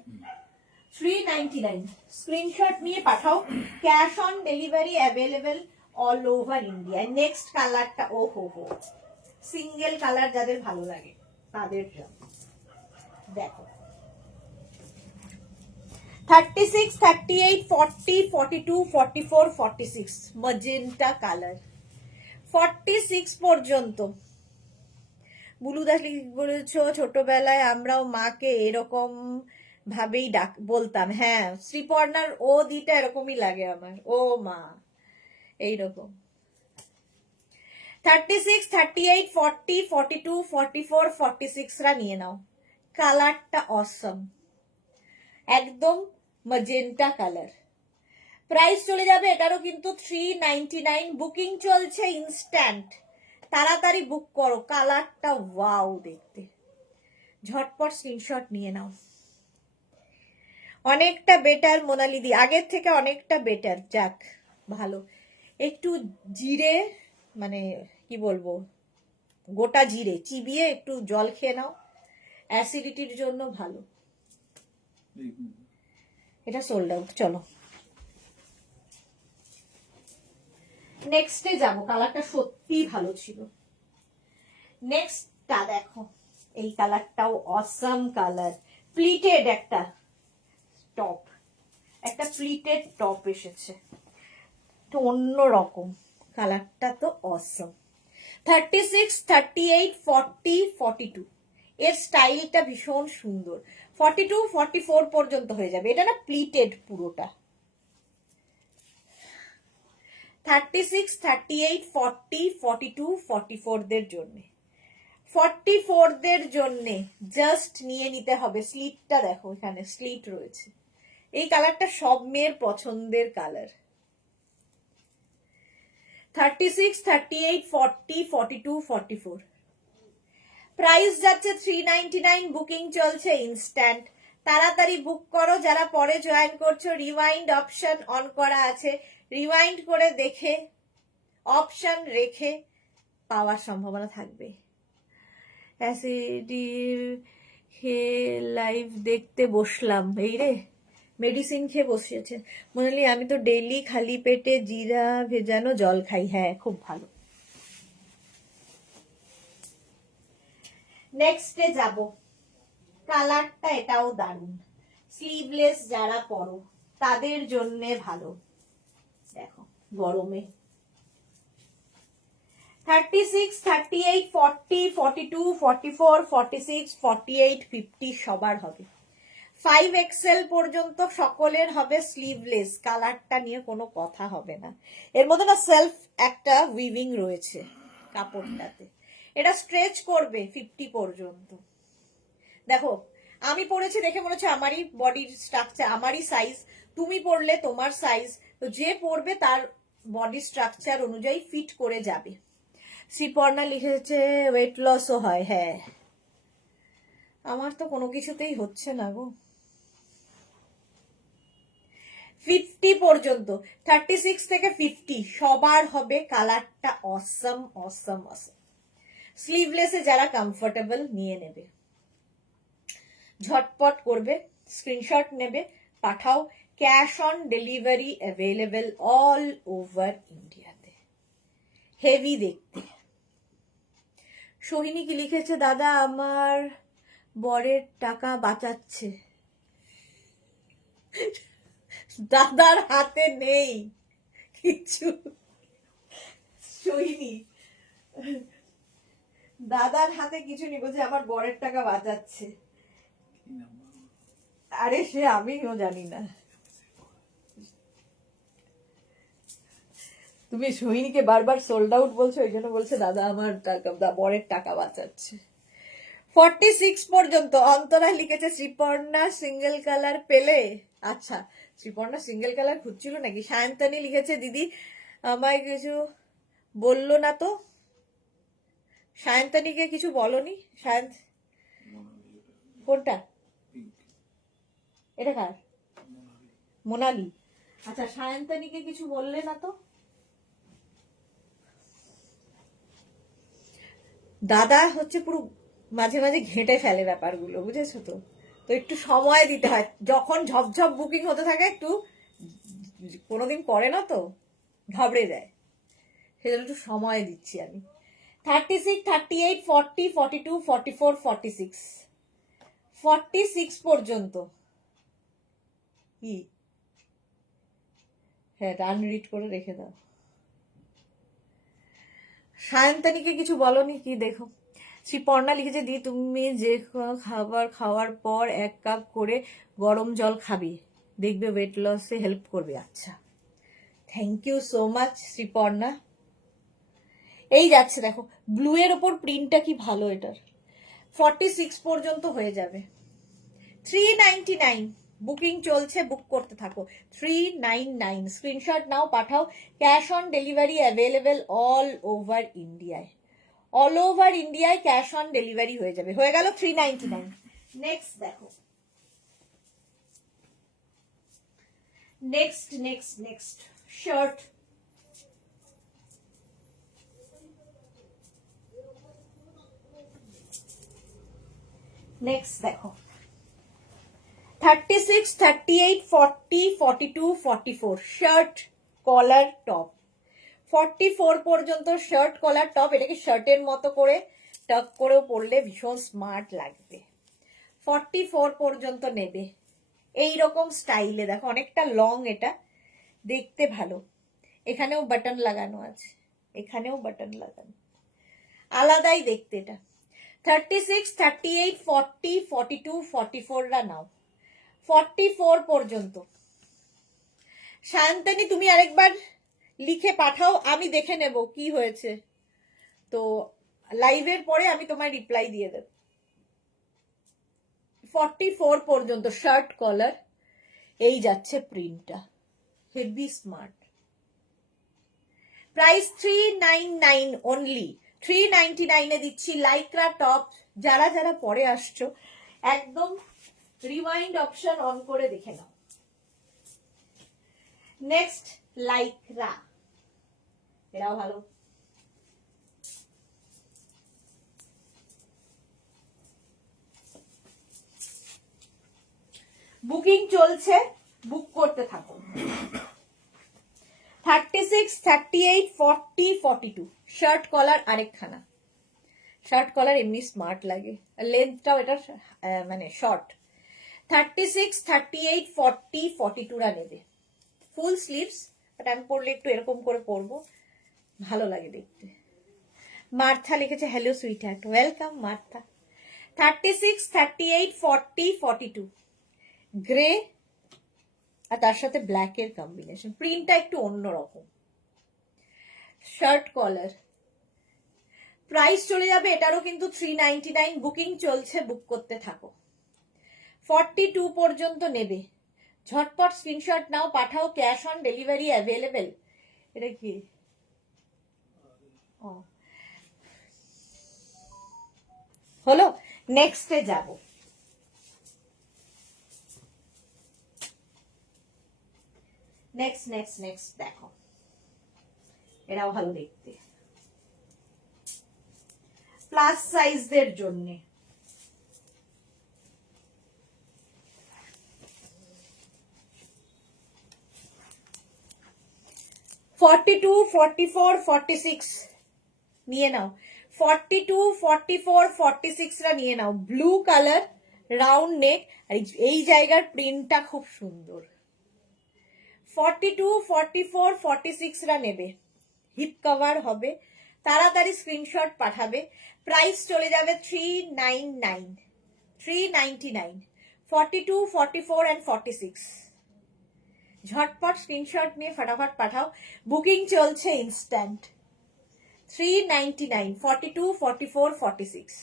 399। স্ক্রিনশট নিয়ে পাঠাও। Cash on delivery available all over India. Next কালারটা ও হো সিঙ্গেল কালার যাদের ভালো লাগে তাদের জন্য দেখো। 36, 38, 40, 42, 44, 46 ম্যাজেন্টা কালার। 46 পর্যন্ত। বুলু দাস বলেছো ছোটবেলায় আমরাও মাকে এরকম ভাবেই বলতাম। হ্যাঁ, শ্রীপর্ণার ও দিটা এরকমই লাগে আমার, ও মা এইরকম। 36, 38, 40, 42, 44, 46 রা নিয়ে নাও। কালারটা অসম, একদম ম্যাজেন্টা কালার। প্রাইস চলে যাবে এটারও কিন্তু 399। বুকিং চলছে ইনস্ট্যান্ট, তাড়াতাড়ি বুক করো। কালারটা ওয়াও দেখতে, ঝটপট স্ক্রিনশট নিয়ে নাও। অনেকটা বেটার মোনালিদি, আগের থেকে অনেকটা বেটার। যাক ভালো। একটু জিরে, মানে কি বলবো, গোটা জিরে চিবিয়ে একটু জল খেয়ে নাও, অ্যাসিডিটির জন্য ভালো। এটা সোল্ড আউট। চলো নেক্সটে যাবো। কালারটা সত্যি ভালো ছিল। নেক্সটটা দেখো, এই কালারটাও অসাম কালার। প্লিটেড একটা টপ, একটা প্লিটেড টপ এসেছে, তো অন্যরকম। কালারটা তো অসাম। 36, 38, 40, 42 এর স্টাইলটা ভীষণ সুন্দর। 42, 44 পর্যন্ত হয়ে যাবে। এটা না প্লিটেড পুরোটা। 36, 38, 40, 42, 44 দের জন্য। 44 দের জন্য জাস্ট নিয়ে নিতে হবে। স্লিটটা দেখো, এখানে স্লিট রয়েছে। এই কালারটা সব মেয়ের পছন্দের কালার। 36, 38, 40, 42, 44 প্রাইস যাচ্ছে 399। বুকিং চলছে ইনস্ট্যান্ট, তাড়াতাড়ি বুক করো। যারা পরে জয়েন করছো, রিওয়াইন্ড অপশন অন করা আছে, রিওয়াইন্ড করে দেখে অপশন রেখে পাওয়ার সম্ভাবনা থাকবে। অ্যাসিডির খেয়ে লাইভ দেখতে বসলাম। এই রে, মেডিসিন খেয়ে বসেছেন মনালি। আমি তো ডেইলি খালি পেটে জিরা ভেজানো জল খাই। হ্যাঁ, খুব ভালো। নেক্সটে যাব। কালারটা এটাও দারুণ। স্লিভলেস যারা পরো তাদের জন্য ভালো। দেখো গরমে 36, 38, 40, 42, 44, 46, 48, 50 সবার হবে। 5XL পর্যন্ত সকলের হবে স্লিভলেস। কালারটা নিয়ে কোনো কথা হবে না। এর মধ্যে না সেলফ একটা উইভিং রয়েছে কাপড়টাতে, এটা স্ট্রেচ করবে 50 পর্যন্ত। দেখো আমি পরেছি দেখে মনে হচ্ছে আমারই বডির স্ট্রাকচার, আমারই সাইজ। তুমি পরলে তোমার সাইজ, তো যে পরবে তার বডি স্ট্রাকচার অনুযায়ী ফিট করে যাবে। শ্রীপর্ণা লিখেছে ওয়েট লসও হয়। হ্যাঁ, আমার তো কোনো কিছুতেই হচ্ছে না গো। 50 পর্যন্ত, 36 থেকে 50 সবার হবে। কালারটা অসম অসম অসম। স্লিভলেসে যারা কমফোর্টেবল নিয়ে নেবে, ঝটপট করবে, স্ক্রিনশট নেবে, পাঠাও। Cash on delivery available all over ইন্ডিয়াতে। হেভি দেখতে। সোহিনী কি লিখেছে, দাদা আমার বরের টাকা বাঁচাচ্ছে। দাদার হাতে নেই কিছু। সোহিনী, দাদার হাতে কিছু নেই, বলছে আমার বরের টাকা বাঁচাচ্ছে। আরে আমিও জানি না। তুমি সোহিনীকে বারবার সোল্ড আউট বলছো, ওই জন্য বলছে দাদা আমার টাকা, বরের টাকা বাঁচাচ্ছে। 46 পর্যন্ত। অন্তরা লিখেছে শ্রীপর্ণা সিঙ্গেল কালার পেলে। আচ্ছা, শ্রীপর্ণা সিঙ্গেল কালার খুঁজছিল নাকি? সায়ন্তনী লিখেছে দিদি আমায় কিছু বললো না তো। সায়ন্তনীকে কিছু বলনি? কোনটা এটা? কার? মোনালি। আচ্ছা, সায়ন্তনীকে কিছু বললে না তো? দাদা হচ্ছে পুরো মাঝে মাঝে ঘেঁটে ফেলে ব্যাপারগুলো, বুঝেছো তো? তো একটু সময় দিতে হয়, যখন ঝপঝপ বুকিং হতে থাকে একটু, কোনোদিন করে না তো ঘাবড়ে যায়, সেজন্য একটু সময় দিচ্ছি আমি। 36, 38, 40, 42, 44, 46, 46 পর্যন্ত। কি? হ্যাঁ, রান রিড করে রেখে দাও। সায়ন্তনীকে কিছু বলনি কি? দেখো, শ্রীপর্ণা লিখেছে দি তুমি যে খাবার খাওয়ার পর 1 কাপ করে গরম জল খাবি, দেখবে ওয়েট লসে হেল্প করবে। আচ্ছা, thank you so much Sriparna. এই যাচ্ছে দেখো, ব্লু এর ওপর প্রিন্টটা কি ভালো এটার। 46 পর্যন্ত হয়ে যাবে। 399 বুকিং চলছে, বুক করতে থাকো। 399 স্ক্রিনশট নাও, পাঠাও। Cash on delivery available all over ইন্ডিয়ায়। অল ওভার ইন্ডিয়ায় ক্যাশ অন ডেলিভারি হয়ে যাবে। হয়ে গেল 399। নেক্সট দেখো, নেক্সট শার্ট। নেক্সট দেখো, 36, 38, 40, 42, 44 শার্ট কলার টপ। 44 পর্যন্ত শার্ট কলার টপ। এটাকে শার্টের মতো করে টাক করেও পরলে ভীষণ স্মার্ট লাগবে। 44 পর্যন্ত নেবে। এই রকম স্টাইলে দেখো, অনেকটা লং, এটা দেখতে ভালো। এখানেও বাটন লাগানো আছে, এখানেও বাটন লাগানো, আলাদাই দেখতে এটা। 36, 38, 40, 42, 44 রা নাও। 44 পর্যন্ত। সায়ন্তনী তুমি আরেকবার লিখে পাঠাও, আমি দেখে নেব কি হয়েছে, তো লাইভের পরে আমি তোমায় রিপ্লাই দিয়ে দেব। 44 পর্যন্ত শার্ট কলার। এই যাচ্ছে প্রিন্টটা, হেভি স্মার্ট। Price 399 only. 399 এ দিচ্ছি লাইক্রা টপ। যারা যারা পরে আসছো একদম রিওয়াইন্ড অপশন অন করে দেখে নাও। নেক্সট লাইক্রা, এরাও ভালো। বুকিং চলছে, বুক করতে থাকো। 36, 38, 40, 42 শার্ট কলার আরেকখানা। শার্ট কলার এমনি স্মার্ট লাগে, লেন্থটাও এটা মানে শর্ট। 36, 38, 40, 42 রা নেবে। ফুল স্লিভস, বাট আমি পরলে একটু এরকম করে পরবো, ভালো লাগে দেখতে। মার্থা লিখেছে hello sweetheart, welcome Martha. 36, 38, 40, 42 grey আর তার সাথে ব্ল্যাক এর কম্বিনেশন। প্রিন্টটা একটু অন্যরকম। শার্ট কলার। প্রাইস চলে যাবে এটারও কিন্তু 399। বুকিং চলছে, বুক করতে থাকো। 42 পর্যন্ত নেবে, ঝটপট স্ক্রিনশট নাও, পাঠাও। Cash on delivery available. এটা কি? হলো। নেক্সটে যাব। নেক্সট দেখো, এরাও ভালো দেখতে, প্লাস সাইজদের জন্য। ফর্টি টু, 44, 46 নিয়ে নাও। 42, 44, 46 রা নিয়ে নাও। ব্লু কালার, রাউন্ড নেক, আর এই জায়গার প্রিন্টটা খুব সুন্দর। 42, 44, 46 রা নেবে, হিপ কভার হবে। তাড়াতাড়ি স্ক্রিনশট পাঠাবে। প্রাইস চলে যাবে 399, 399। 42, 44 and 46 ঝটপট স্ক্রিনশট নিয়ে ফটাফট পাঠাও, বুকিং চলছে ইনস্ট্যান্ট। 399, 42, 44, 46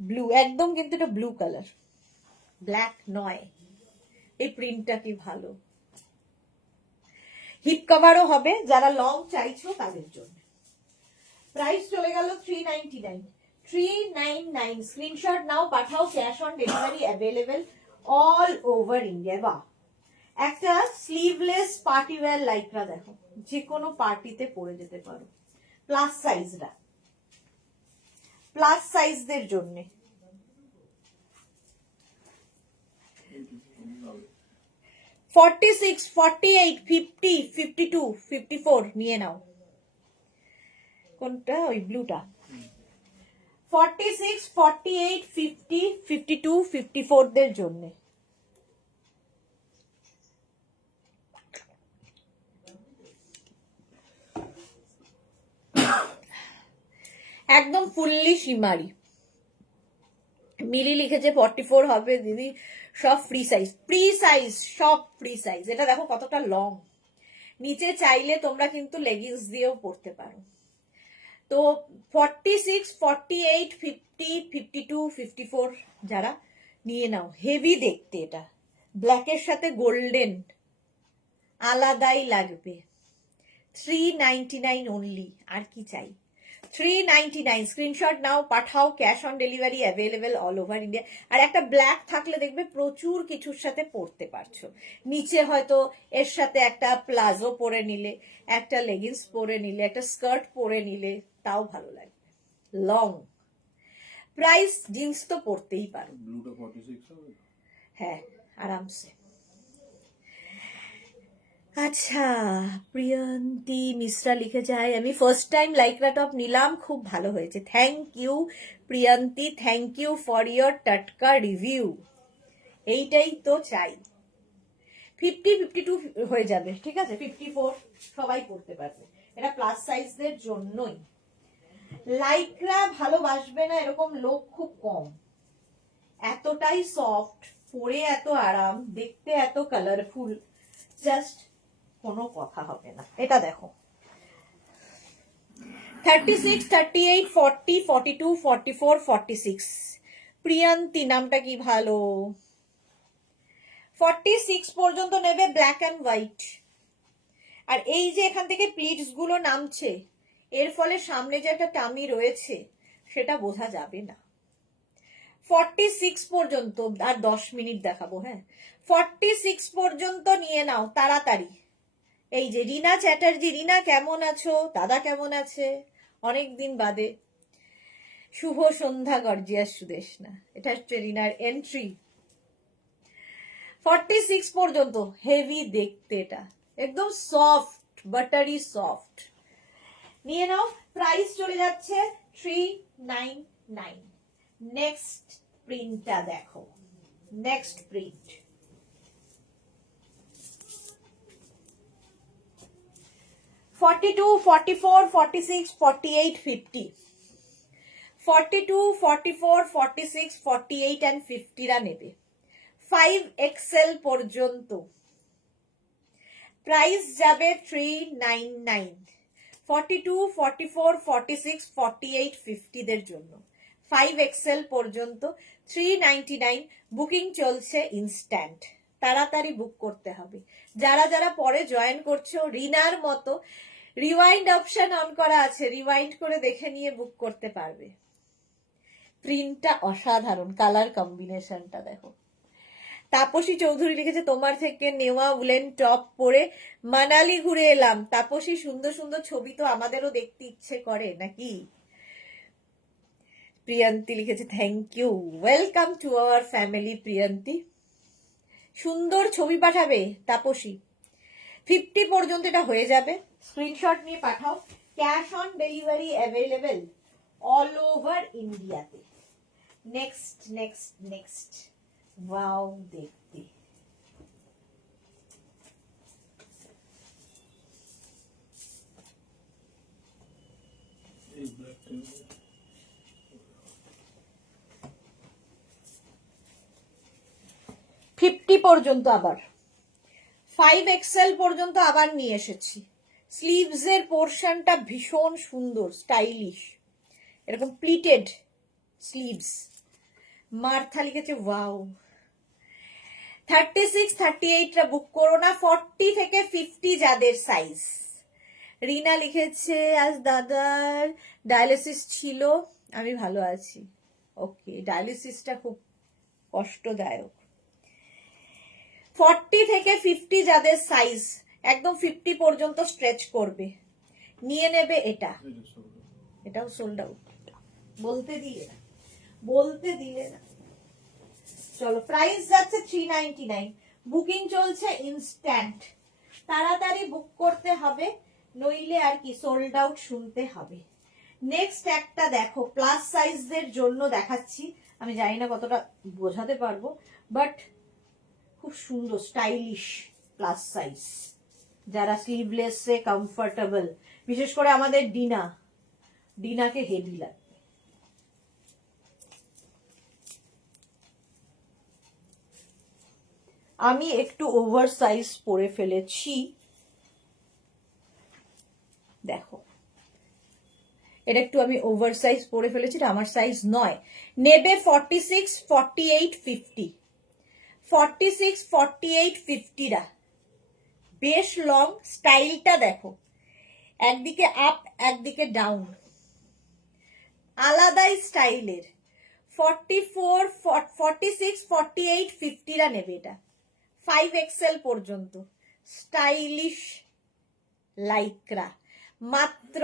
ব্লু, একদম কিন্তু এটা ব্লু কালার, ব্ল্যাক নয়। এই প্রিন্টটা কি ভালো, হিপ কভারও হবে, যারা লং চাইছো তাদের জন্য। প্রাইস চলে গেল 399, 399। স্ক্রিনশট নাও, পাঠাও, cash on delivery available all over India. বাহ, একটা স্লিভলেস পার্টি ওয়্যার লাইক্রা দেখো, যে কোনো পার্টিতে পরে যেতে পারো। প্লাস সাইজরা, প্লাস সাইজদের জন্য। হবে 46, 48, 50, 52, 54 নিয়ে নাও। কোনটা? ওই ব্লুটা। 46, 48, 50, 52, 54 দের জন্য। একদম ফুললি শিমারি। মিলি লিখেছে 44 হবে দিদি, সব ফ্রি সাইজ, ফ্রি সাইজ, সব ফ্রি সাইজ। এটা দেখো কতটা লং, নিচে চাইলে তোমরা কিন্তু লেগিংস দিয়েও পরতে পারো। তো 46, 48, 50, 52, 54 যারা নিয়ে নাও। হেভি দেখতে, এটা ব্ল্যাকের সাথে গোল্ডেন আলাদাই লাগবে। 399 অনলি, আর কি চাই। 399, স্ক্রিনশট নাও, পাঠাও, cash on delivery available all over India. আর একটা ব্ল্যাক থাকলে দেখবে প্রচুর কিছুর সাথে পরতে পারছো। নিচে হয়তো এর সাথে একটা প্লাজো পরে নিলে, একটা লেগিংস পরে নিলে, একটা স্কার্ট পরে নিলে, তাও ভালো লাগবে। লং প্রাইস, জিন্স তো পরতেই পারো। ব্লুটা 46 হবে। হ্যাঁ, আরামসে। আচ্ছা, প্রিয়ন্তী মিশ্রা লিখে যায়, আমি ফার্স্ট টাইম লাইক্রা টপ নিলাম, খুব ভালো হয়েছে। Thank you Priyanti, thank you for your টাটকা রিভিউ। এইটাই তো চাই। 50, 52 হয়ে যাবে, ঠিক আছে, 54 সবাই পড়তে পারবে। এটা প্লাস সাইজদের জন্যই। লাইক্রা ভালোবাসবে না এরকম লোক খুব কম। এতটাই সফট, পরে এত আরাম, দেখতে এত কালারফুল, জাস্ট কোনো কথা হবে না। এটা দেখো 36, 38, 40, 42, 44, 46। প্রিয়ন্তী নামটা কি ভালো। 46 পর্যন্ত নেবে, ব্ল্যাক অ্যান্ড হোয়াইট। আর এই যে এখান থেকে প্লিটস গুলো নামছে, এর ফলে সামনে যে একটা টামি রয়েছে সেটা বোঝা যাবে না। 46 পর্যন্ত, আর 10 মিনিট দেখাবো। হ্যাঁ, 46 পর্যন্ত নিয়ে নাও তাড়াতাড়ি। এই যে রিনা চ্যাটার্জি, রিনা কেমন আছো, দাদা কেমন আছে, অনেকদিন বাদে। শুভ সন্ধ্যা গর্জিয়াস সুদেশনা, এটা হচ্ছে রিনার এন্ট্রি। 46 পর্যন্ত, হেভি দেখতে, এটা একদম সফট, বাটারি সফট। নিয়ে নাও। প্রাইস চলে যাচ্ছে 399। নেক্সট প্রিন্টটা দেখো, নেক্সট প্রিন্ট। 42, 44, 46, 48, 50, 42, 44, 46, 48 and 50 রা নেবে। 5XL পর্যন্ত প্রাইস যাবে 399। 42, 44, 46, 48, 50 দের জন্য 5XL পর্যন্ত 399। বুকিং চলছে ইনস্ট্যান্ট, তাড়াতাড়ি বুক করতে হবে। যারা যারা পরে জয়েন করছো, রিনার মতো রিওয়াইন্ড অপশন অন করা আছে, রিওয়াইন্ড করে দেখে নিয়ে বুক করতে পারবে। প্রিন্টটা অসাধারণ, কালার কম্বিনেশনটা দেখো। তাপসী চৌধুরী লিখেছে, তোমার থেকে নেওয়া উলেন টপ পরে মানালি ঘুরে এলাম। তাপসী, সুন্দর সুন্দর ছবি তো আমাদেরও দেখতে ইচ্ছে করে নাকি। প্রিয়ন্তী লিখেছে, thank you, welcome to our family. Priyanti, সুন্দর ছবি পাঠাবে তাপসী। 50 পর্যন্ত এটা হয়ে যাবে, স্ক্রিনশট নিয়ে পাঠাও। Cash on delivery available all over ইন্ডিয়াতে। নেক্সট নেক্সট নেক্সট, ওয়াও দেখতে। এই ব্ল্যাকটা 50 40 পর্যন্ত আবার 5XL পর্যন্ত আবার নিয়ে এসেছি। স্লিভস এর পোর্শনটা ভীষণ সুন্দর, স্টাইলিশ, এরকম প্লিটেড স্লিভস। মার্থা লিখেছে ওয়াও। 36, 38টা বুক করো না, 40 থেকে 50 যাদের সাইজ। রিনা লিখেছে আজ দাদার ডায়ালিসিস ছিল, আমি ভালো আছি। ওকে, ডায়ালিসিসটা খুব কষ্টদায়ক। 40 থেকে 50 যাদের সাইজ, একদম 50 পর্যন্ত স্ট্রেচ করবে, নিয়ে নেবে এটা। এটাও সোল্ড আউট, বলতে দিলে না। চলো, প্রাইস যাচ্ছে 399, বুকিং চলছে ইনস্ট্যান্ট, তাড়াতাড়ি বুক করতে হবে, নইলে আর কি সোল্ড আউট শুনতে হবে। নেক্সট একটা দেখো, প্লাস সাইজদের জন্য দেখাচ্ছি, আমি জানি না কতটা বোঝাতে পারবো, বাট খুব সুন্দর স্টাইলিশ প্লাস সাইজ, যারা স্লিভলেসে কমফোর্টেবল, বিশেষ করে আমাদের ডিনাকে হেভি লাগবে। আমি একটু ওভার সাইজ পরে ফেলেছি, দেখো এটা একটু আমি ওভার সাইজ পরে ফেলেছি, এটা আমার সাইজ নয়। নেবে 46, 48, 50, 46, 48, 50রা বেশ লং। স্টাইলটা দেখো, একদিকে আপ একদিকে ডাউন, আলাদাই স্টাইলের। 44, 46, 48, 50রা নেবে এটা, 5XL পর্যন্ত স্টাইলিশ লাইক্রা, মাত্র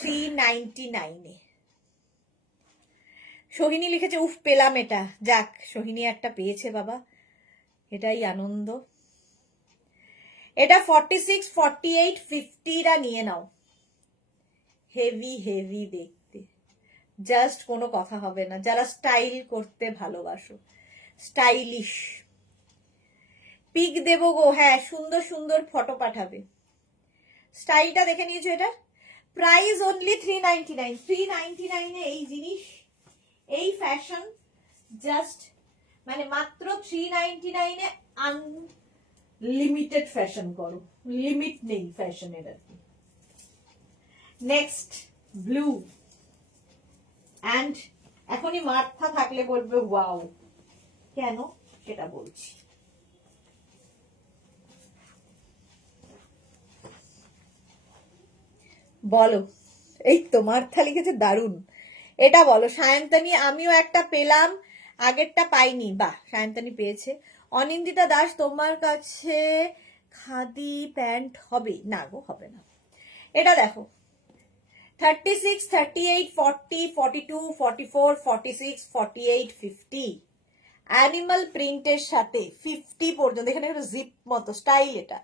399-এ। সোহিনী লিখেছে উফ পেলাম এটা, যাক সোহিনী একটা পেয়েছে বাবা, এটাই আনন্দ। এটা 46, 48, 50রা নিয়ে নাও, হেভি দেখতে, জাস্ট কোনো কথা হবে না। যারা স্টাইল করতে ভালোবাসো, স্টাইলিশ। পিক দেবো গো, হ্যাঁ সুন্দর সুন্দর ফটো পাঠাবে। স্টাইলটা দেখে নিয়েছো, এটা প্রাইস অনলি 399। 399-এ এই জিনিস, এই ফ্যাশন, জাস্ট মানে মাত্র 399-এ আনলিমিটেড ফ্যাশন করো, লিমিট নেই ফ্যাশনের আর কি। নেক্সট ব্লু, অ্যান্ড এখনই মাথা থাকলে বলবে ওয়াও, কেন সেটা বলছি। বলো, এই তো মার্থা লিখেছে দারুণ, এটা বলো সায়ন্তনী। আমিও একটা পেলাম, আগেরটা পাইনি, বাহ সায়ন্তনী পেয়েছে। অনিন্দিতা দাস, তোমার কাছে খাদি প্যান্ট হবে না গো, হবে না। এটা দেখো 36, 38, 40, 42, 44, 46, 48, 50 অ্যানিমাল প্রিন্টের সাথে 50 পর্যন্ত, এখানে একটু জিপ মতো স্টাইল, এটা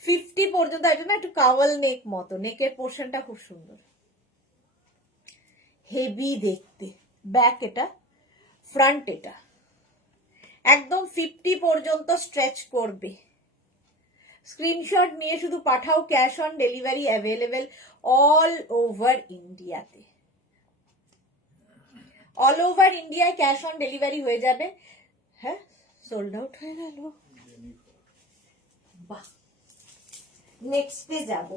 50 পর্যন্ত। এটা না একটু কাওয়াল নেক মতো, নেকের পোর্শনটা খুব সুন্দর, হেভি দেখতে। ব্যাক এটা, ফ্রন্ট এটা, একদম 50 পর্যন্ত স্ট্রেচ করবে। স্ক্রিনশট নিয়ে শুধু পাঠাও, cash on delivery available all over ইন্ডিয়াতে, অল ওভার ইন্ডিয়ায় ক্যাশ অন ডেলিভারি হয়ে যাবে। হ্যাঁ সোল্ড আউট হয়ে গেল, বাহ। নেক্সটে যাব,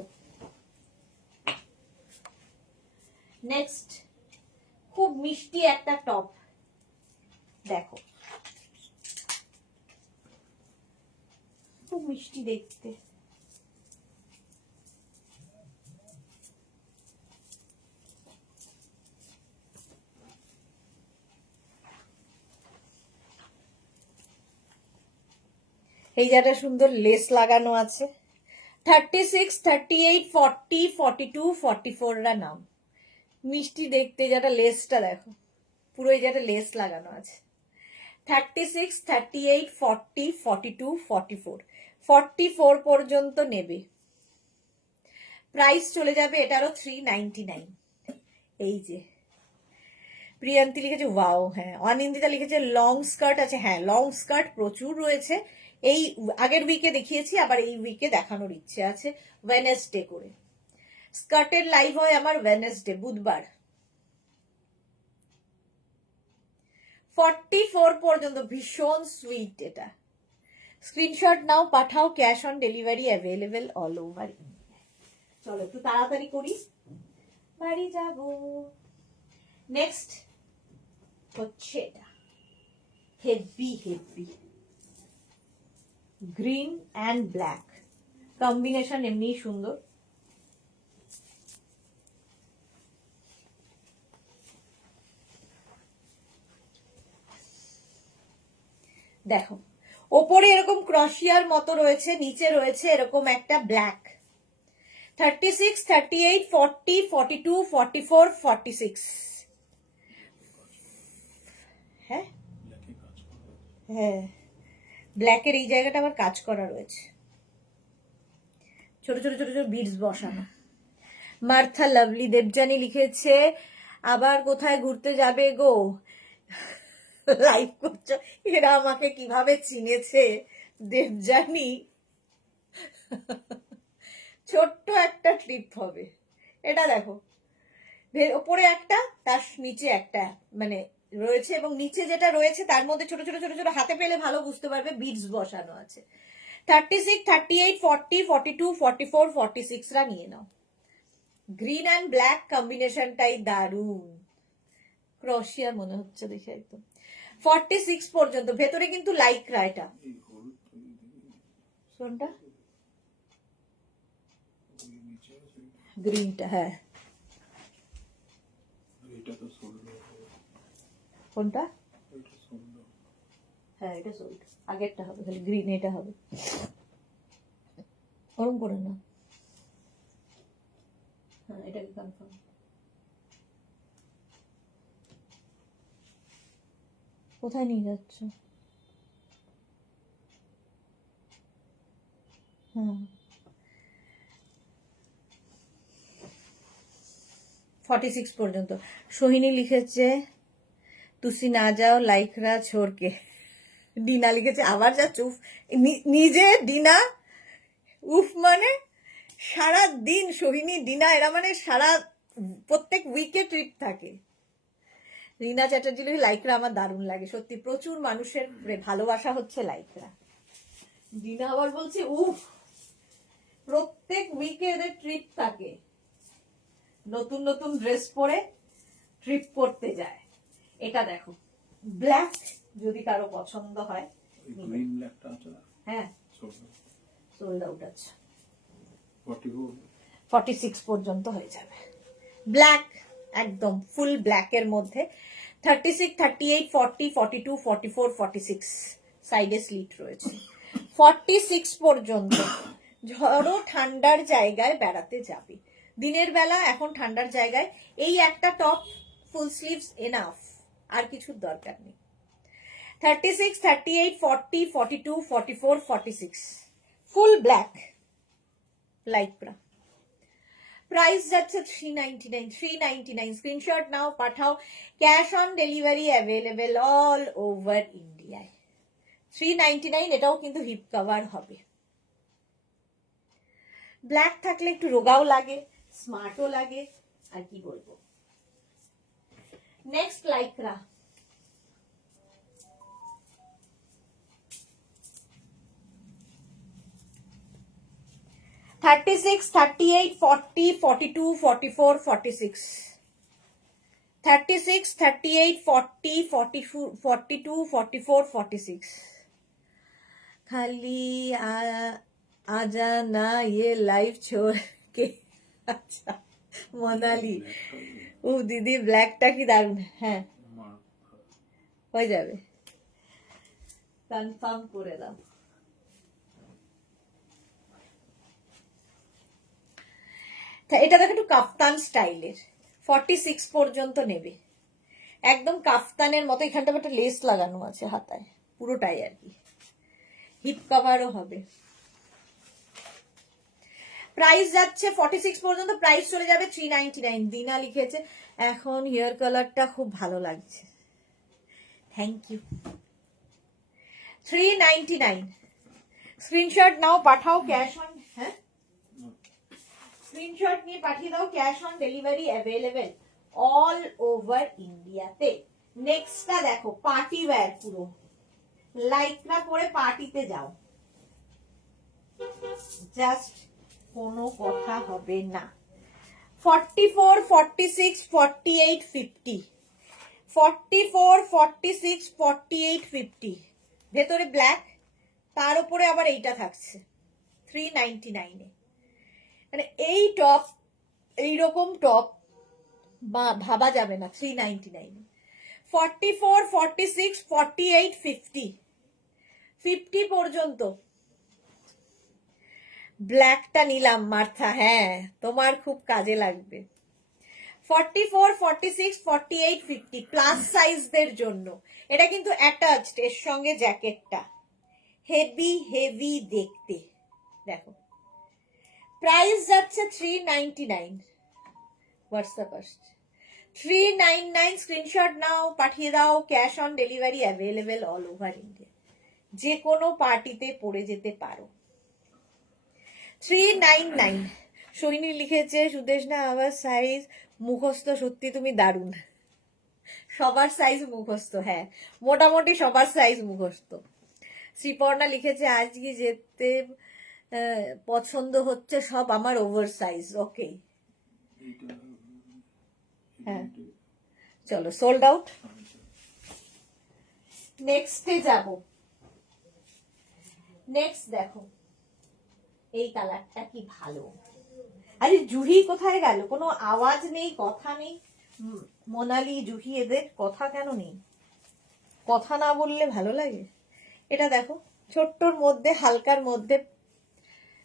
নেক্সট খুব মিষ্টি একটা টপ দেখো, খুব মিষ্টি দেখতে। এই জায়গাটা সুন্দর লেস লাগানো আছে। 36, 38, 40, 42, 44রা নাম, মিষ্টি দেখতে। যেটা লেসটা দেখো, পুরো এই জায়গাটা লেস লাগানো আছে। 36, 38, 40, 42, 44, 44 পর্যন্ত নেবে, প্রাইস চলে যাবে এটারও 399। এই যে প্রিয়ান্তি লিখেছে ওয়াও, হ্যাঁ। অনিন্দিতা লিখেছে লং স্কার্ট আছে, হ্যাঁ লং স্কার্ট প্রচুর রয়েছে। এই আগের উইকে দেখিয়েছি, আবার এই উইকে দেখানোর ইচ্ছে আছে, ওয়েডনেসডে করে। স্কার্টের লাইভ হয় আমার ওয়েডনেসডে, বুধবার। 44 পর্যন্ত ভীষণ সুইট, এটা স্ক্রিনশট নাও, পাঠাও, cash on delivery available all over India. চলো একটু তাড়াতাড়ি করি, বাড়ি যাব। নেক্সট হচ্ছে এটা, heavy heavy green and black combination, এমনিই সুন্দর। দেখো ওপরে এরকম ক্রশিয়ার মতো রয়েছে, নিচে রয়েছে এরকম একটা ব্ল্যাক। 36, 38, 40, 42, 44, 46। হ্যাঁ হ্যাঁ, ব্ল্যাকের এই জায়গাটা আবার কাজ করা রয়েছে, ছোট ছোট ছোট ছোট বিডস বসানো। মার্থা লাভলি দেবজানি লিখেছে, আবার কোথায় ঘুরতে যাবে গো? লাইভ করছো? এরা আমাকে কিভাবে চিনেছে দেবজানি। ছোট্ট একটা ট্রিপ হবে এটা, দেখো ওপরে একটা, তার নিচে একটা মানে রয়েছে, এবং নিচে যেটা রয়েছে তার মধ্যে ছোট ছোট ছোট ছোট, হাতে পেলে ভালো বুঝতে পারবে, বিডস বসানো আছে। 36, 38, 40, 42, 44, 46 রা নিয়ে নাও। গ্রিন অ্যান্ড ব্ল্যাক কম্বিনেশনটাই দারুণ, ক্রশিয়া মনে হচ্ছে দেখে একদম। 46 পর্যন্ত, ভেতরে কিন্তু লাইক্রা এটা। কোনটা? গ্রিনটা, হ্যাঁ। কোনটা? হ্যাঁ এটা সোল্ড, আগেরটা হবে, খালি গ্রিন এটা হবে। ওরম করে না, হ্যাঁ এটাকে কনফার্ম। কোথায় নিয়ে যাচ্ছ? হ্যাঁ 46 পর্যন্ত। সোহিনী লিখেছে তুসি না যাও লাইকরা ছোড়কে। ডিনা লিখেছে আবার যা চুপ, নিজে ডিনা উফ মানে সারা দিন, সোহিনী ডিনা এরা মানে সারা প্রত্যেক উইকে ট্রিপ থাকে। রিনা চ্যাটার্জি লাইকরা আমার দারুণ লাগে সত্যি, প্রচুর মানুষের ভালোবাসা হচ্ছে লাইকরা। ডিনা আবার বলছে উফ, প্রত্যেক উইকে এদের ট্রিপ থাকে, নতুন নতুন ড্রেস পরে ট্রিপ করতে যায়। এটা দেখো ব্ল্যাক, যদি কারো পছন্দ হয়। হ্যাঁ সোল্ড আউট আছে, 46 পর্যন্ত হয়ে যাবে। ব্ল্যাক একদম ফুল ব্ল্যাকের মধ্যে 36, 38, 40, 42, 44, 46 সাইডে স্লিট রয়েছে। 46 পর্যন্ত ঝড়ো ঠান্ডার জায়গায় বেড়াতে যাবে, দিনের বেলা এখন ঠান্ডার জায়গায় এই একটা টপ ফুল স্লিভস এনাফ, আর কিছুর দরকার নেই। 36, 38, 40, 42, 44, 46 ফুল ব্ল্যাক লাইক্রা। প্রাইস যাচ্ছে 399, 399। স্ক্রিনশট নাও, পাঠাও, cash on delivery available all over ইন্ডিয়ায়। 399, এটাও কিন্তু হিপ কভার হবে। ব্ল্যাক থাকলে একটু রোগাও লাগে, স্মার্টও লাগে, আর কি বলবো। নেক্সট লাইক্রা, 36, 38, 40, 42, 44, 46 36, 38, 40, 42, 44, 46 खाली आजा ना ये लाइव छोड़ के। अच्छा মোনালি, ও দিদি ব্ল্যাকটা কি দারুণ। হ্যাঁ হয়ে যাবে, কনফার্ম করে দাও। এটা দেখো একটু কাফতান স্টাইলের, 46 পর্যন্ত নেবে, একদম কাফতানের মতো। এখানটা একটা লেস লাগানো আছে হাতায়, পুরোটাই আর কি, হিপ কভারও হবে। প্রাইস যাচ্ছে 46 পর্যন্ত, প্রাইস চলে যাবে 399। দিনা লিখেছে এখন হেয়ার কালারটা খুব ভালো লাগছে, থ্যাংক ইউ। 399। স্ক্রিনশট নাও, পাঠাও, ক্যাশ অন, হ্যাঁ স্ক্রিনশট নিয়ে পাঠিয়ে দাও, cash on delivery available all over ইন্ডিয়াতে। নেক্সটটা দেখো পার্টি ওয়্যার, পুরো লাইকরা পরে পার্টিতে যাও, জাস্ট কোনো কথা হবে না। 44, 46, 48, 50, 44, 46, 48, 50, ভেতরে ব্ল্যাক, তার উপরে আবার এইটা থাকছে 399 এ। মানে এই টপ, এইরকম টপ ভাবা যাবে না 399 এ। 44, 46, 48, 50, 50 পর্যন্ত ব্ল্যাকটা নিলাম মার্থা, হ্যাঁ তোমার খুব কাজে লাগবে। 44, 46, 48, 50 প্লাস সাইজদের জন্য। এটা কিন্তু অ্যাটাচড এর সঙ্গে জ্যাকেটটা, হেভি হেভি দেখতে। দেখো প্রাইস যাচ্ছে 399, হোয়াটসঅ্যাপ আসছে 399, স্ক্রিনশট নাও, পাঠিয়ে দাও। Cash on delivery available all over India, যে কোনো পার্টিতে পরে যেতে পারো। 399। সৈনী লিখেছে সুদেশনা আবার সাইজ মুখস্থ, সত্যি তুমি দারুণ। সবার সাইজ মুখস্থ, হ্যাঁ মোটামুটি সবার সাইজ মুখস্থ। শ্রীপর্ণা লিখেছে আজকে যেতে পছন্দ হচ্ছে সব আমার ওভার সাইজ। ওকে হ্যাঁ চলো সোল্ড আউট। নেক্সটে যাব। নেক্সট দেখো এই কালারটা কি ভালো। আরে জুহি কোথায় গেল? কোনো আওয়াজ নেই, কথা নেই। মোনালি, জুহি, এদের কথা কেন নেই? কথা না বললে ভালো লাগে? এটা দেখো ছোট্টর মধ্যে, হালকার মধ্যে,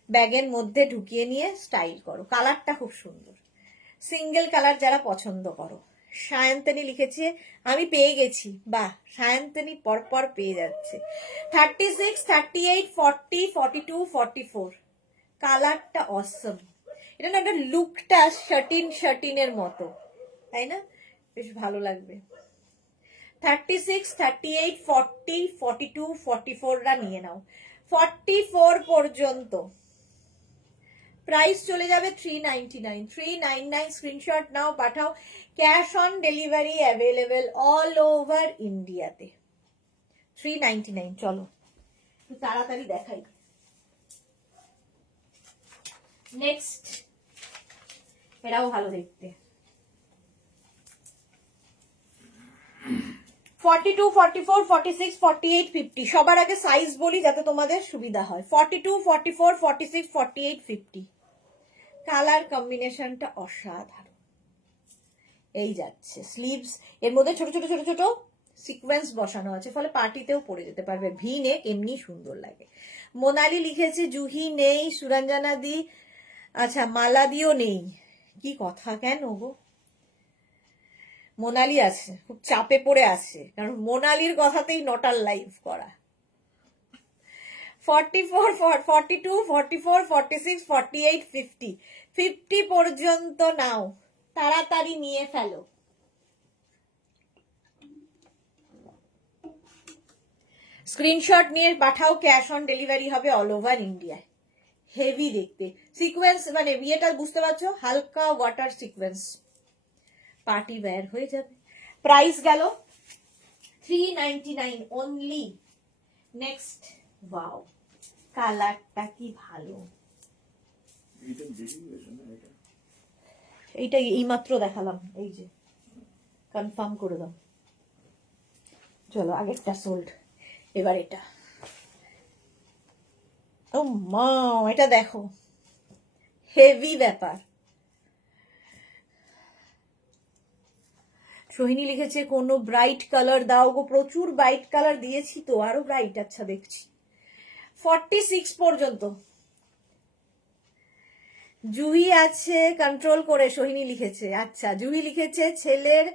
ব্যাগের মধ্যে ঢুকিয়ে নিয়ে স্টাইল করো। কালারটা খুব সুন্দর। সিঙ্গেল কালার যারা পছন্দ করো। সায়ন্তনী লিখেছে আমি পেয়ে গেছি। বাহ, সায়ন্তনী পরপর পেয়ে যাচ্ছে। 36, 38, 40, 42, 44 কালারটা অসম। এটা না, একটা লুকটা শার্টিনের মতো, তাই না? বেশ ভালো লাগবে। 36, 38, 40, 42, 44 রা নিয়ে নাও। 44 পর্যন্ত প্রাইস চলে যাবে 399, 399 স্ক্রিনশট নাও, পাঠাও। Cash on delivery available all over ইন্ডিয়াতে। 399। চলো তাড়াতাড়ি দেখাই। নেক্সট এটাও ভালো দেখতে। 42, 44, 46, 48, 50 সবার আগে সাইজ বলি যাতে তোমাদের সুবিধা হয়। 42, 44, 46, 48, 50 কালার কম্বিনেশনটা অসাধারণ। এই যাচ্ছে স্লিভস, এর মধ্যে ছোট ছোট ছোট ছোট সিকোয়েন্স বসানো আছে, ফলে পার্টিতেও পরে যেতে পারবে। ভি নেক এমনি সুন্দর লাগে। মোনালি লিখেছে জুহি নেই, সুরঞ্জনা দি, আচ্ছা মালা দিও নেই। কি কথা, কেন গো? মোনালি আছে, খুব চাপে পড়ে আছে, কারণ মোনালির কথাতেই নটার লাইভ করা। 44, 42, 44, 46, 48, 50 50 পর্যন্ত নাও, তাড়াতাড়ি নিয়ে ফেলো। স্ক্রিনশট নিয়ে পাঠাও, ক্যাশ অন ডেলিভারি হবে অল ওভার ইন্ডিয়ায়। হেভি দেখতে সিকোয়েন্স, মানে বিয়েটা বুঝতে পারছো, হালকা ওয়াটার সিকোয়েন্স, পার্টি ওয়্যার হয়ে যাবে। প্রাইস গেল 399 অনলি। নেক্সট, ওয়াও কালারটা কি ভালো। এইটা এইমাত্র দেখালাম, এই যে কনফার্ম করে দাও। চলো আগেরটা সোল্ড, এবার এটা। ও মা, এটা দেখো হেভি ব্যাপার। সোহিনী লিখেছে কোনো ব্রাইট কালার দাও গো। প্রচুর ব্রাইট কালার দিয়েছি তো, আরো ব্রাইট। আচ্ছা দেখছি 46 পর্যন্ত। জুহি আছে কন্ট্রোল করে, সোহিনী লিখেছে। আচ্ছা জুহি লিখেছে ছেলের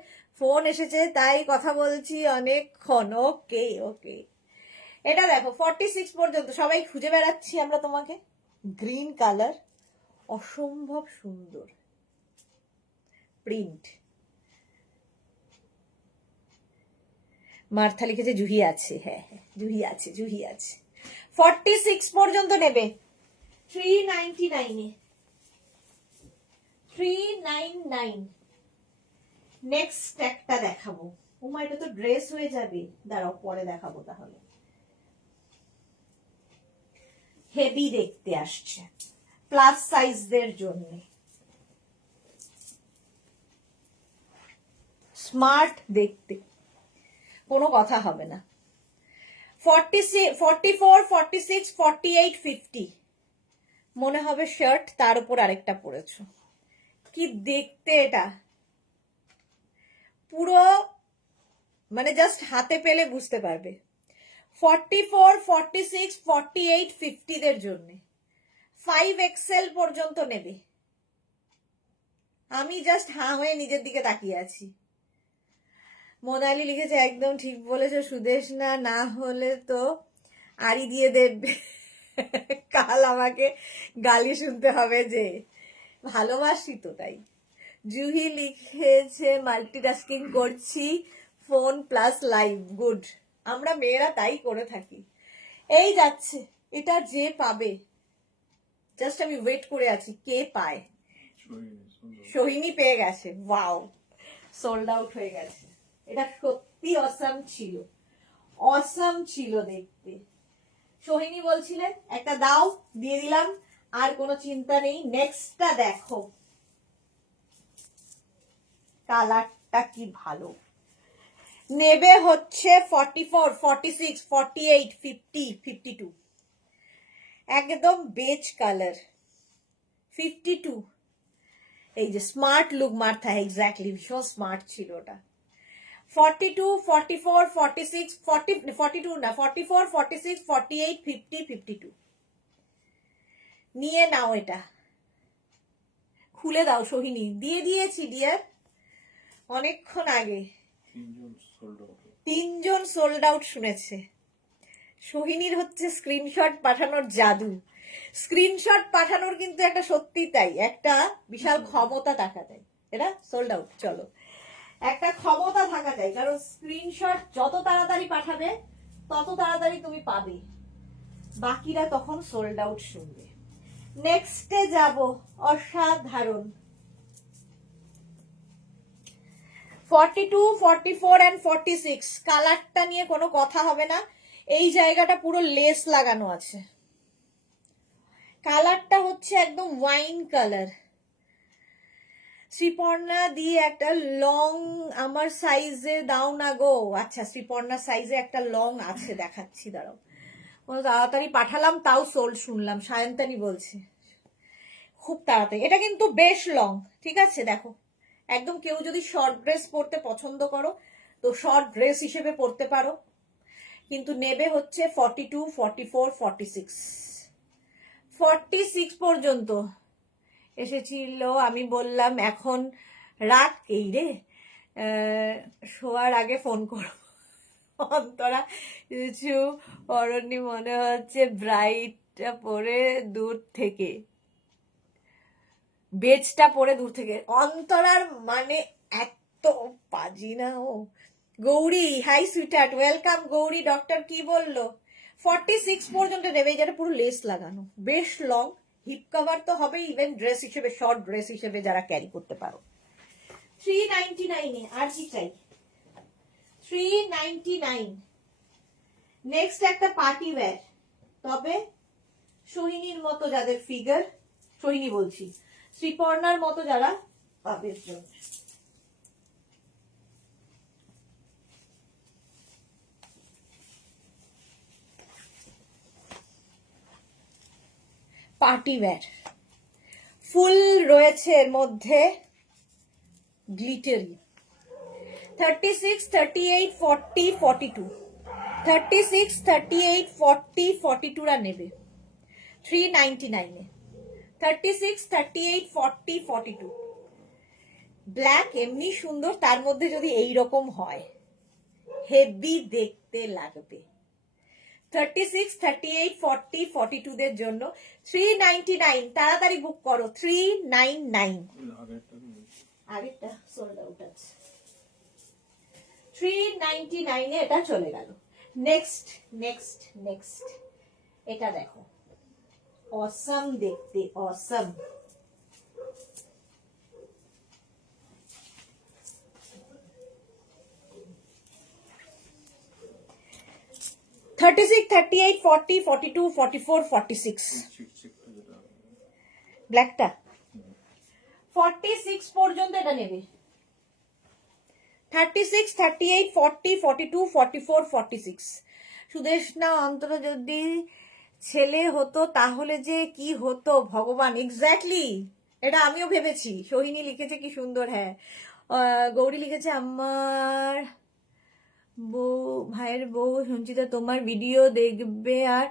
ফোন এসেছে তাই কথা বলছি অনেকক্ষণ। ওকে ওকে, এটা দেখো 46 পর্যন্ত। সবাই খুঁজে বেড়াচ্ছি আমরা তোমাকে। গ্রিন কালার, অসম্ভব সুন্দর প্রিন্ট। মার্থা লিখেছে জুহি আছে, হ্যাঁ হ্যাঁ জুহি আছে, জুহি আছে। 46 পর্যন্ত নেবে 399 এ, 399। নেক্সট একটা দেখাবো। ওমা এটা তো ড্রেস হয়ে যাবে, দাঁড়াও পরে দেখাবো তাহলে। হেভি দেখতে আসছে প্লাস সাইজদের জন্য, স্মার্ট দেখতে, কোনো কথা হবে না। 44, 46, 48, 50 মনে হবে শার্ট, তার উপর আরেকটা পরেছো। কি দেখতে এটা, পুরো মানে জাস্ট হাতে পেলে বুঝতে পারবে। 44, 46, 48, 50 দের জন্য 5XL পর্যন্ত নেবে। আমি জাস্ট হাঁ হয়ে নিজের দিকে তাকিয়ে আছি। মোনালি লিখেছে একদম ঠিক বলেছে সুদেশ, না না হলে তো আড়ি দিয়ে দেবে, কাল আমাকে গালি শুনতে হবে যে। ভালোবাসি তো তাই। জুহি লিখেছে মাল্টিটাস্কিং করছি, ফোন প্লাস লাইভ, গুড। আমরা মেয়েরা তাই করে থাকি। এই যাচ্ছে, এটা যে পাবে, জাস্ট আমি ওয়েট করে আছি কে পায়। সোহিনী পেয়ে গেছে, ওয়াও, সোল্ড আউট হয়ে গেছে। এটা সত্যি অসাম ছিল, অসাম ছিল দেখতে। সোহিনী বলছিলেন একটা দাও, দিয়ে দিলাম, আর কোনো চিন্তা নেই। নেক্সটটা দেখো, কালারটা কি ভালো। নেবে হচ্ছে 44, 46, 48, 50, 52, একদম বেজ কালার। 52, এই যে স্মার্ট লুক মারতা, এক্স্যাক্টলি, ভীষণ স্মার্ট ছিল ওটা। 42, 44, 46, 42 না, 44, 46, 48, 50, 52 নিয়ে নাও। এটা খুলে দাও সোহিনী, দিয়ে দিয়েছি ডিয়ার অনেকক্ষণ আগে। 3জন সোল্ড আউট শুনেছে। সোহিনীর হচ্ছে স্ক্রিনশট পাঠানোর জাদু। স্ক্রিনশট পাঠানোর কিন্তু একটা সত্যি তাই একটা বিশাল ক্ষমতা টাকা দেয়। এটা সোল্ড আউট, চলো একটা ক্ষমতা থাকা যায়, কারণ স্ক্রিনশট যত তাড়াতাড়ি পাঠাবে তত তাড়াতাড়ি তুমি পাবে, বাকিরা তখন সোল্ড আউট শুনবে। নেক্সটে যাব, অসাধারণ। 42, 44 and 46 কালারটা নিয়ে কোনো কথা হবে না। এই জায়গাটা পুরো লেস লাগানো আছে। কালারটা হচ্ছে একদম ওয়াইন কালার। শ্রীপর্ণা দিয়ে একটা লং আমার সাইজে দাও না গো। আচ্ছা, শ্রীপর্ণা সাইজে একটা লং আছে, দেখাচ্ছি, দাঁড়াও। কোনো তাড়াতাড়ি পাঠালাম তাও সোল্ড শুনলাম, সায়ন্তানি বলছে খুব তাড়াতাড়ি। এটা কিন্তু বেশ লং, ঠিক আছে, দেখো একদম। কেউ যদি শর্ট ড্রেস পরতে পছন্দ করো তো শর্ট ড্রেস হিসেবে পরতে পারো, কিন্তু নেবে হচ্ছে 42, 44, 46, 46 পর্যন্ত এসেছিল। আমি বললাম এখন রাত, এই রে শোয়ার আগে ফোন করো। অন্তরা কিছু অরণ্যি মনে হচ্ছে ব্রাইটটা পরে দূর থেকে, বেজটা পরে দূর থেকে। অন্তরার মানে এত পাজি না ও। Gauri, hi sweetheart, welcome Gauri. Doctor কি বললো? 46 পর্যন্ত নেবে, যেটা পুরো লেস লাগানো, বেশ লং, হিপ কভার তো হবে, ইভেন ড্রেস হিসেবে, শর্ট ড্রেস হিসেবে যারা ক্যারি করতে পারো। 399 এ আর কি চাই, 399। নেক্সট একটা পার্টি ওয়্যার, তবে সোহিনীর মতো যাদের ফিগার, সোহিনী বলছি শ্রীপর্ণার মতো যারা, তাদের জন্য। পার্টি ওয়্যার ফুল রয়েছে এর মধ্যে, গ্লিটারি। 36, 38, 40, 42, 36, 38, 40, 42 রা নেবে 399 এ। 36, 38, 40, 42 ব্ল্যাক এমনি সুন্দর, তার মধ্যে যদি এই রকম হয় হেভি দেখতে লাগবে। 36, 38, 40, 42 দের জন্য 399, তাড়াতাড়ি বুক করো। 399, আগেরটা সোল্ড আউট আছে। 399 এ এটা চলে গেল। নেক্সট নেক্সট নেক্সট, এটা দেখো, অসাম দেখতে, অসাম। 36, 38, 40, 42, 44, 46 ব্ল্যাকটা 46 পর্যন্ত এটা নেবে। 36, 38, 40, 42, 44, 46 সুদেষ্ণা অন্তত যদি ছেলে হতো তাহলে যে কি হতো ভগবান। এক্স্যাক্টলি, এটা আমিও ভেবেছি। সোহিনী লিখেছে কি সুন্দর। হ্যাঁ, গৌরী লিখেছে আমার বউ, ভাইয়ের বউ সঞ্চিতা তোমার ভিডিও দেখবে আর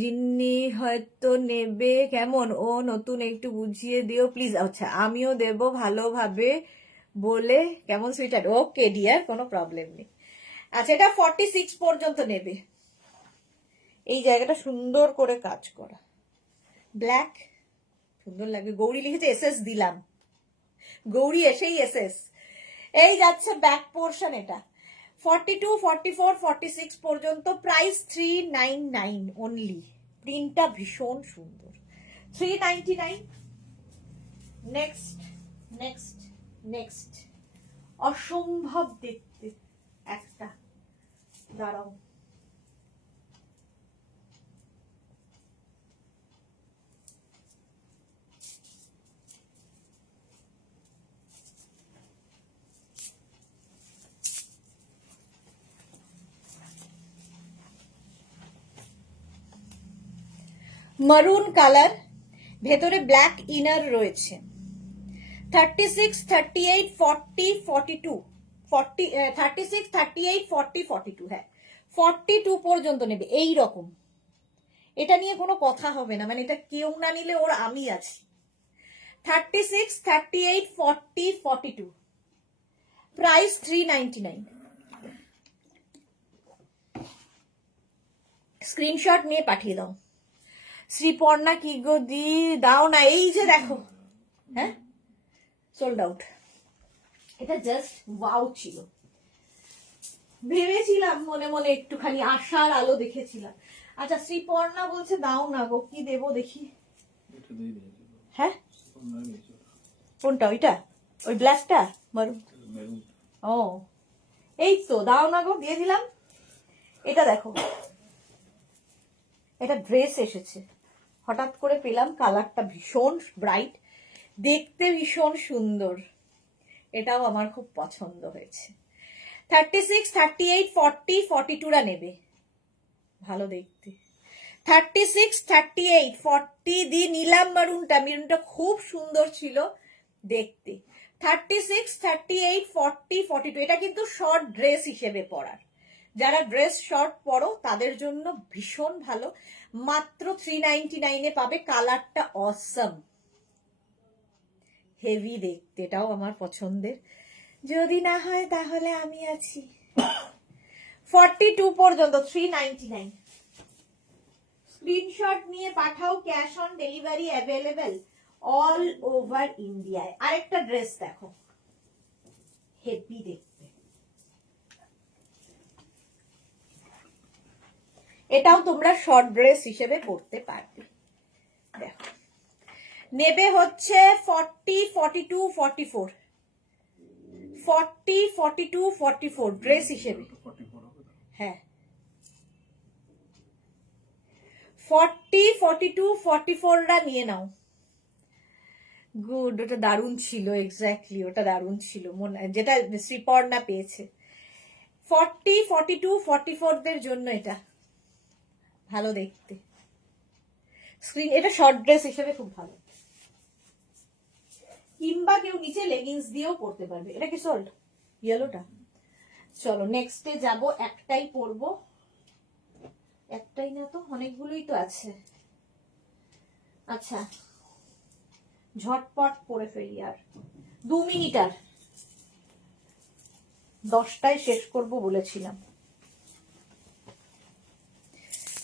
জিন্নি হয়তো নেবে, কেমন ও নতুন, একটু বুঝিয়ে দিও প্লিজ। আচ্ছা, আমিও দেব ভালোভাবে বলে, কেমন সুইটার। ওকে ডিয়ার, কোনো প্রবলেম নেই। আচ্ছা, এটা 46 পর্যন্ত নেবে। এই জায়গাটা সুন্দর করে কাজ করা, ব্ল্যাক সুন্দর লাগবে। গৌরী লিখেছে এসএস দিলাম, গৌরী এসেই এসএস। এই যাচ্ছে ব্যাক পোর্শন। এটা 42, 44, 46 পর্যন্ত, প্রাইস 399 অনলি। প্রিন্টটা ভীষণ সুন্দর, 399। নেক্সট নেক্সট নেক্সট, অসম্ভব দেখতে একটা, দাঁড়াও। মারুন কালার, ভেতরে ব্ল্যাক ইনার রয়েছে। 36, 38, 40, 42, 36, 38, 40, 42, হ্যাঁ 42 পর্যন্ত নেবে। এই রকম, এটা নিয়ে কোনো কথা হবে না, মানে এটা কেউ না নিলে ওর আমি আছি। 36, 38, 40, 42, প্রাইস 399। স্ক্রিনশট নিয়ে পাঠিয়ে দাও। শ্রীপর্ণা কি গো দি, দাও না। এই যে দেখো, হ্যাঁ সোল্ড আউট। এটা জাস্ট ওয়াও ছিল। ভেবেছিলাম মনে মনে, একটুখানি আশার আলো দেখেছিলাম। আচ্ছা, শ্রীপর্ণা বলছে দাও না গো, কি দেবো দেখি। হ্যাঁ, কোনটা? ওইটা, ওই ব্ল্যাকটা মারুন। ও, এই তো, দাও না গো, দিয়ে দিলাম। এটা দেখো, এটা ড্রেস এসেছে, হঠাৎ করে পেলাম। কালারটা ভীষণ ব্রাইট, দেখতে ভীষণ সুন্দর। এটাও আমার খুব পছন্দ হয়েছে। 36, 38, 40, 42রা নেবে, ভালো দেখতে। 36, 38, 40 দিয়ে নিলাম মারুনটা। মেরুনটা খুব সুন্দর ছিল দেখতে। 36, 38, 40, 42, এটা কিন্তু শর্ট ড্রেস হিসেবে পরার, যারা ড্রেস শর্ট পরো তাদের জন্য ভীষণ ভালো। মাত্র 399 পাবে। কালারটা অসম, হেভি দেখতে, এটাও আমার পছন্দের। যদি না হয় তাহলে আমি আছি। 42 পর্যন্ত 399। স্ক্রিনশট নিয়ে পাঠাও, cash on delivery available all over ইন্ডিয়ায়। আরেকটা ড্রেস দেখো, হেভি দেখতে, এটাও তোমরা শর্ট ড্রেস হিসেবে পরতে পারবে। দেখো, নেবে হচ্ছে 40, 42, 44, 40, 42, 44 ড্রেস হিসেবে। হ্যাঁ, 40, 42, 44রা নিয়ে নাও। গুড, ওটা দারুণ ছিল। এক্স্যাক্টলি, ওটা দারুণ ছিল, যেটা শ্রীপর্ণা পেয়েছে। 40, 42, 44দের জন্য এটা ভালো দেখতে। স্ক্রিন, এটা শর্ট ড্রেস হিসেবে খুব ভালো, কিংবা কেউ নিচে লেগিংস দিয়েও পরতে পারবে। এটা কি সল্ট ইয়েলোটা? চলো নেক্সটে যাব। একটাই পরবো, একটাই না তো, অনেকগুলোই তো আছে। আচ্ছা, ঝটপট পরে ফেলি, আর 2 মিনিট, আর 10টায় শেষ করব বলেছিলাম।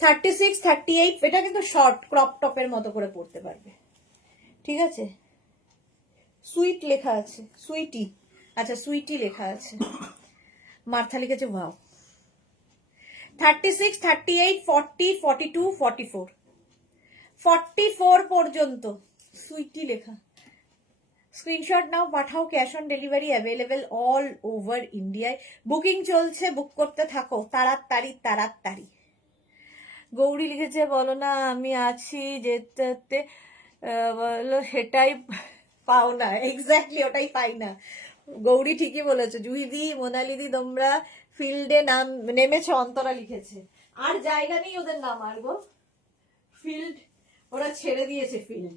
36, 38, এটা কিন্তু শর্ট ক্রপ টপের মতো করে পরতে পারবে, ঠিক আছে। সুইট লেখা আছে, সুইটি। আচ্ছা, সুইটি লেখা আছে। মার্থা লিখেছে ওয়াও। 36, 38, 40, 42, 44, 44 পর্যন্ত সুইটি লেখা। স্ক্রিনশট নাও, পাঠাও, cash on delivery available all over ইন্ডিয়ায়। বুকিং চলছে, বুক করতে থাকো তাড়াতাড়ি তাড়াতাড়ি। গৌরী লিখেছে বলো না আমি আছি যেতে, বলো সেটাই পাও না। এক্স্যাক্টলি, ওটাই পাই না। গৌরী ঠিকই বলেছো। জুহিদি, মোনালিদি, তোমরা ফিল্ডে নেমেছো, অন্তরা লিখেছে। আর জায়গা নেই ওদের নামার গো, ফিল্ড ওরা ছেড়ে দিয়েছে ফিল্ড।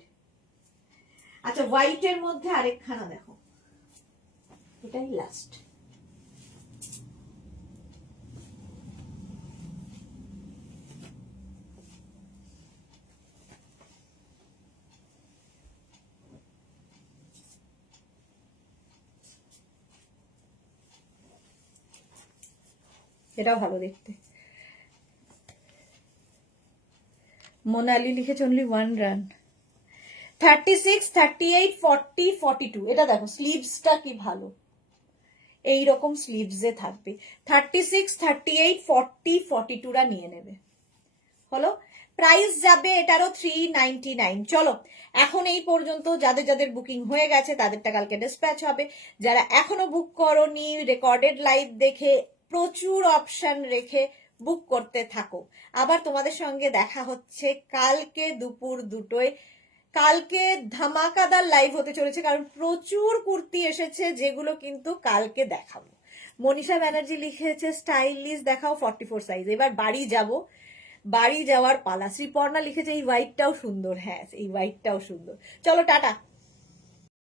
আচ্ছা, হোয়াইটের মধ্যে আরেকখানা দেখো, এটাই লাস্ট। এটাও ভালো দেখতে। মোনালি লিখেছে অনলি 1 রান। 36, 38, 40, 42। এটা দেখো স্লিভসটা কি ভালো, এইরকম স্লিভসে থাকবে। 36, 38, 40, 42রা নিয়ে নেবে। হলো, প্রাইস যাবে এটারও 399। চলো, এখন এই পর্যন্ত। যাদের যাদের বুকিং হয়ে গেছে তাদেরটা কালকে ডিসপ্যাচ হবে। যারা এখনো বুক করোনি, রেকর্ডেড লাইভ দেখে প্রচুর অপশন রেখে বুক করতে থাকো। আবার তোমাদের সঙ্গে দেখা হচ্ছে কালকে দুপুর 2টোয়। কালকে ধামাকাদার লাইভ হতে চলেছে, কারণ প্রচুর কুর্তি এসেছে যেগুলো কিন্তু কালকে দেখাবো। মনীষা ব্যানার্জি লিখেছে স্টাইলিশ দেখাও 44 সাইজ। এবার বাড়ি যাব, বাড়ি যাওয়ার পালা। শ্রীপর্ণা লিখেছে এই হোয়াইটটাও সুন্দর। হ্যাঁ, এই হোয়াইটটাও সুন্দর। চলো টাটা।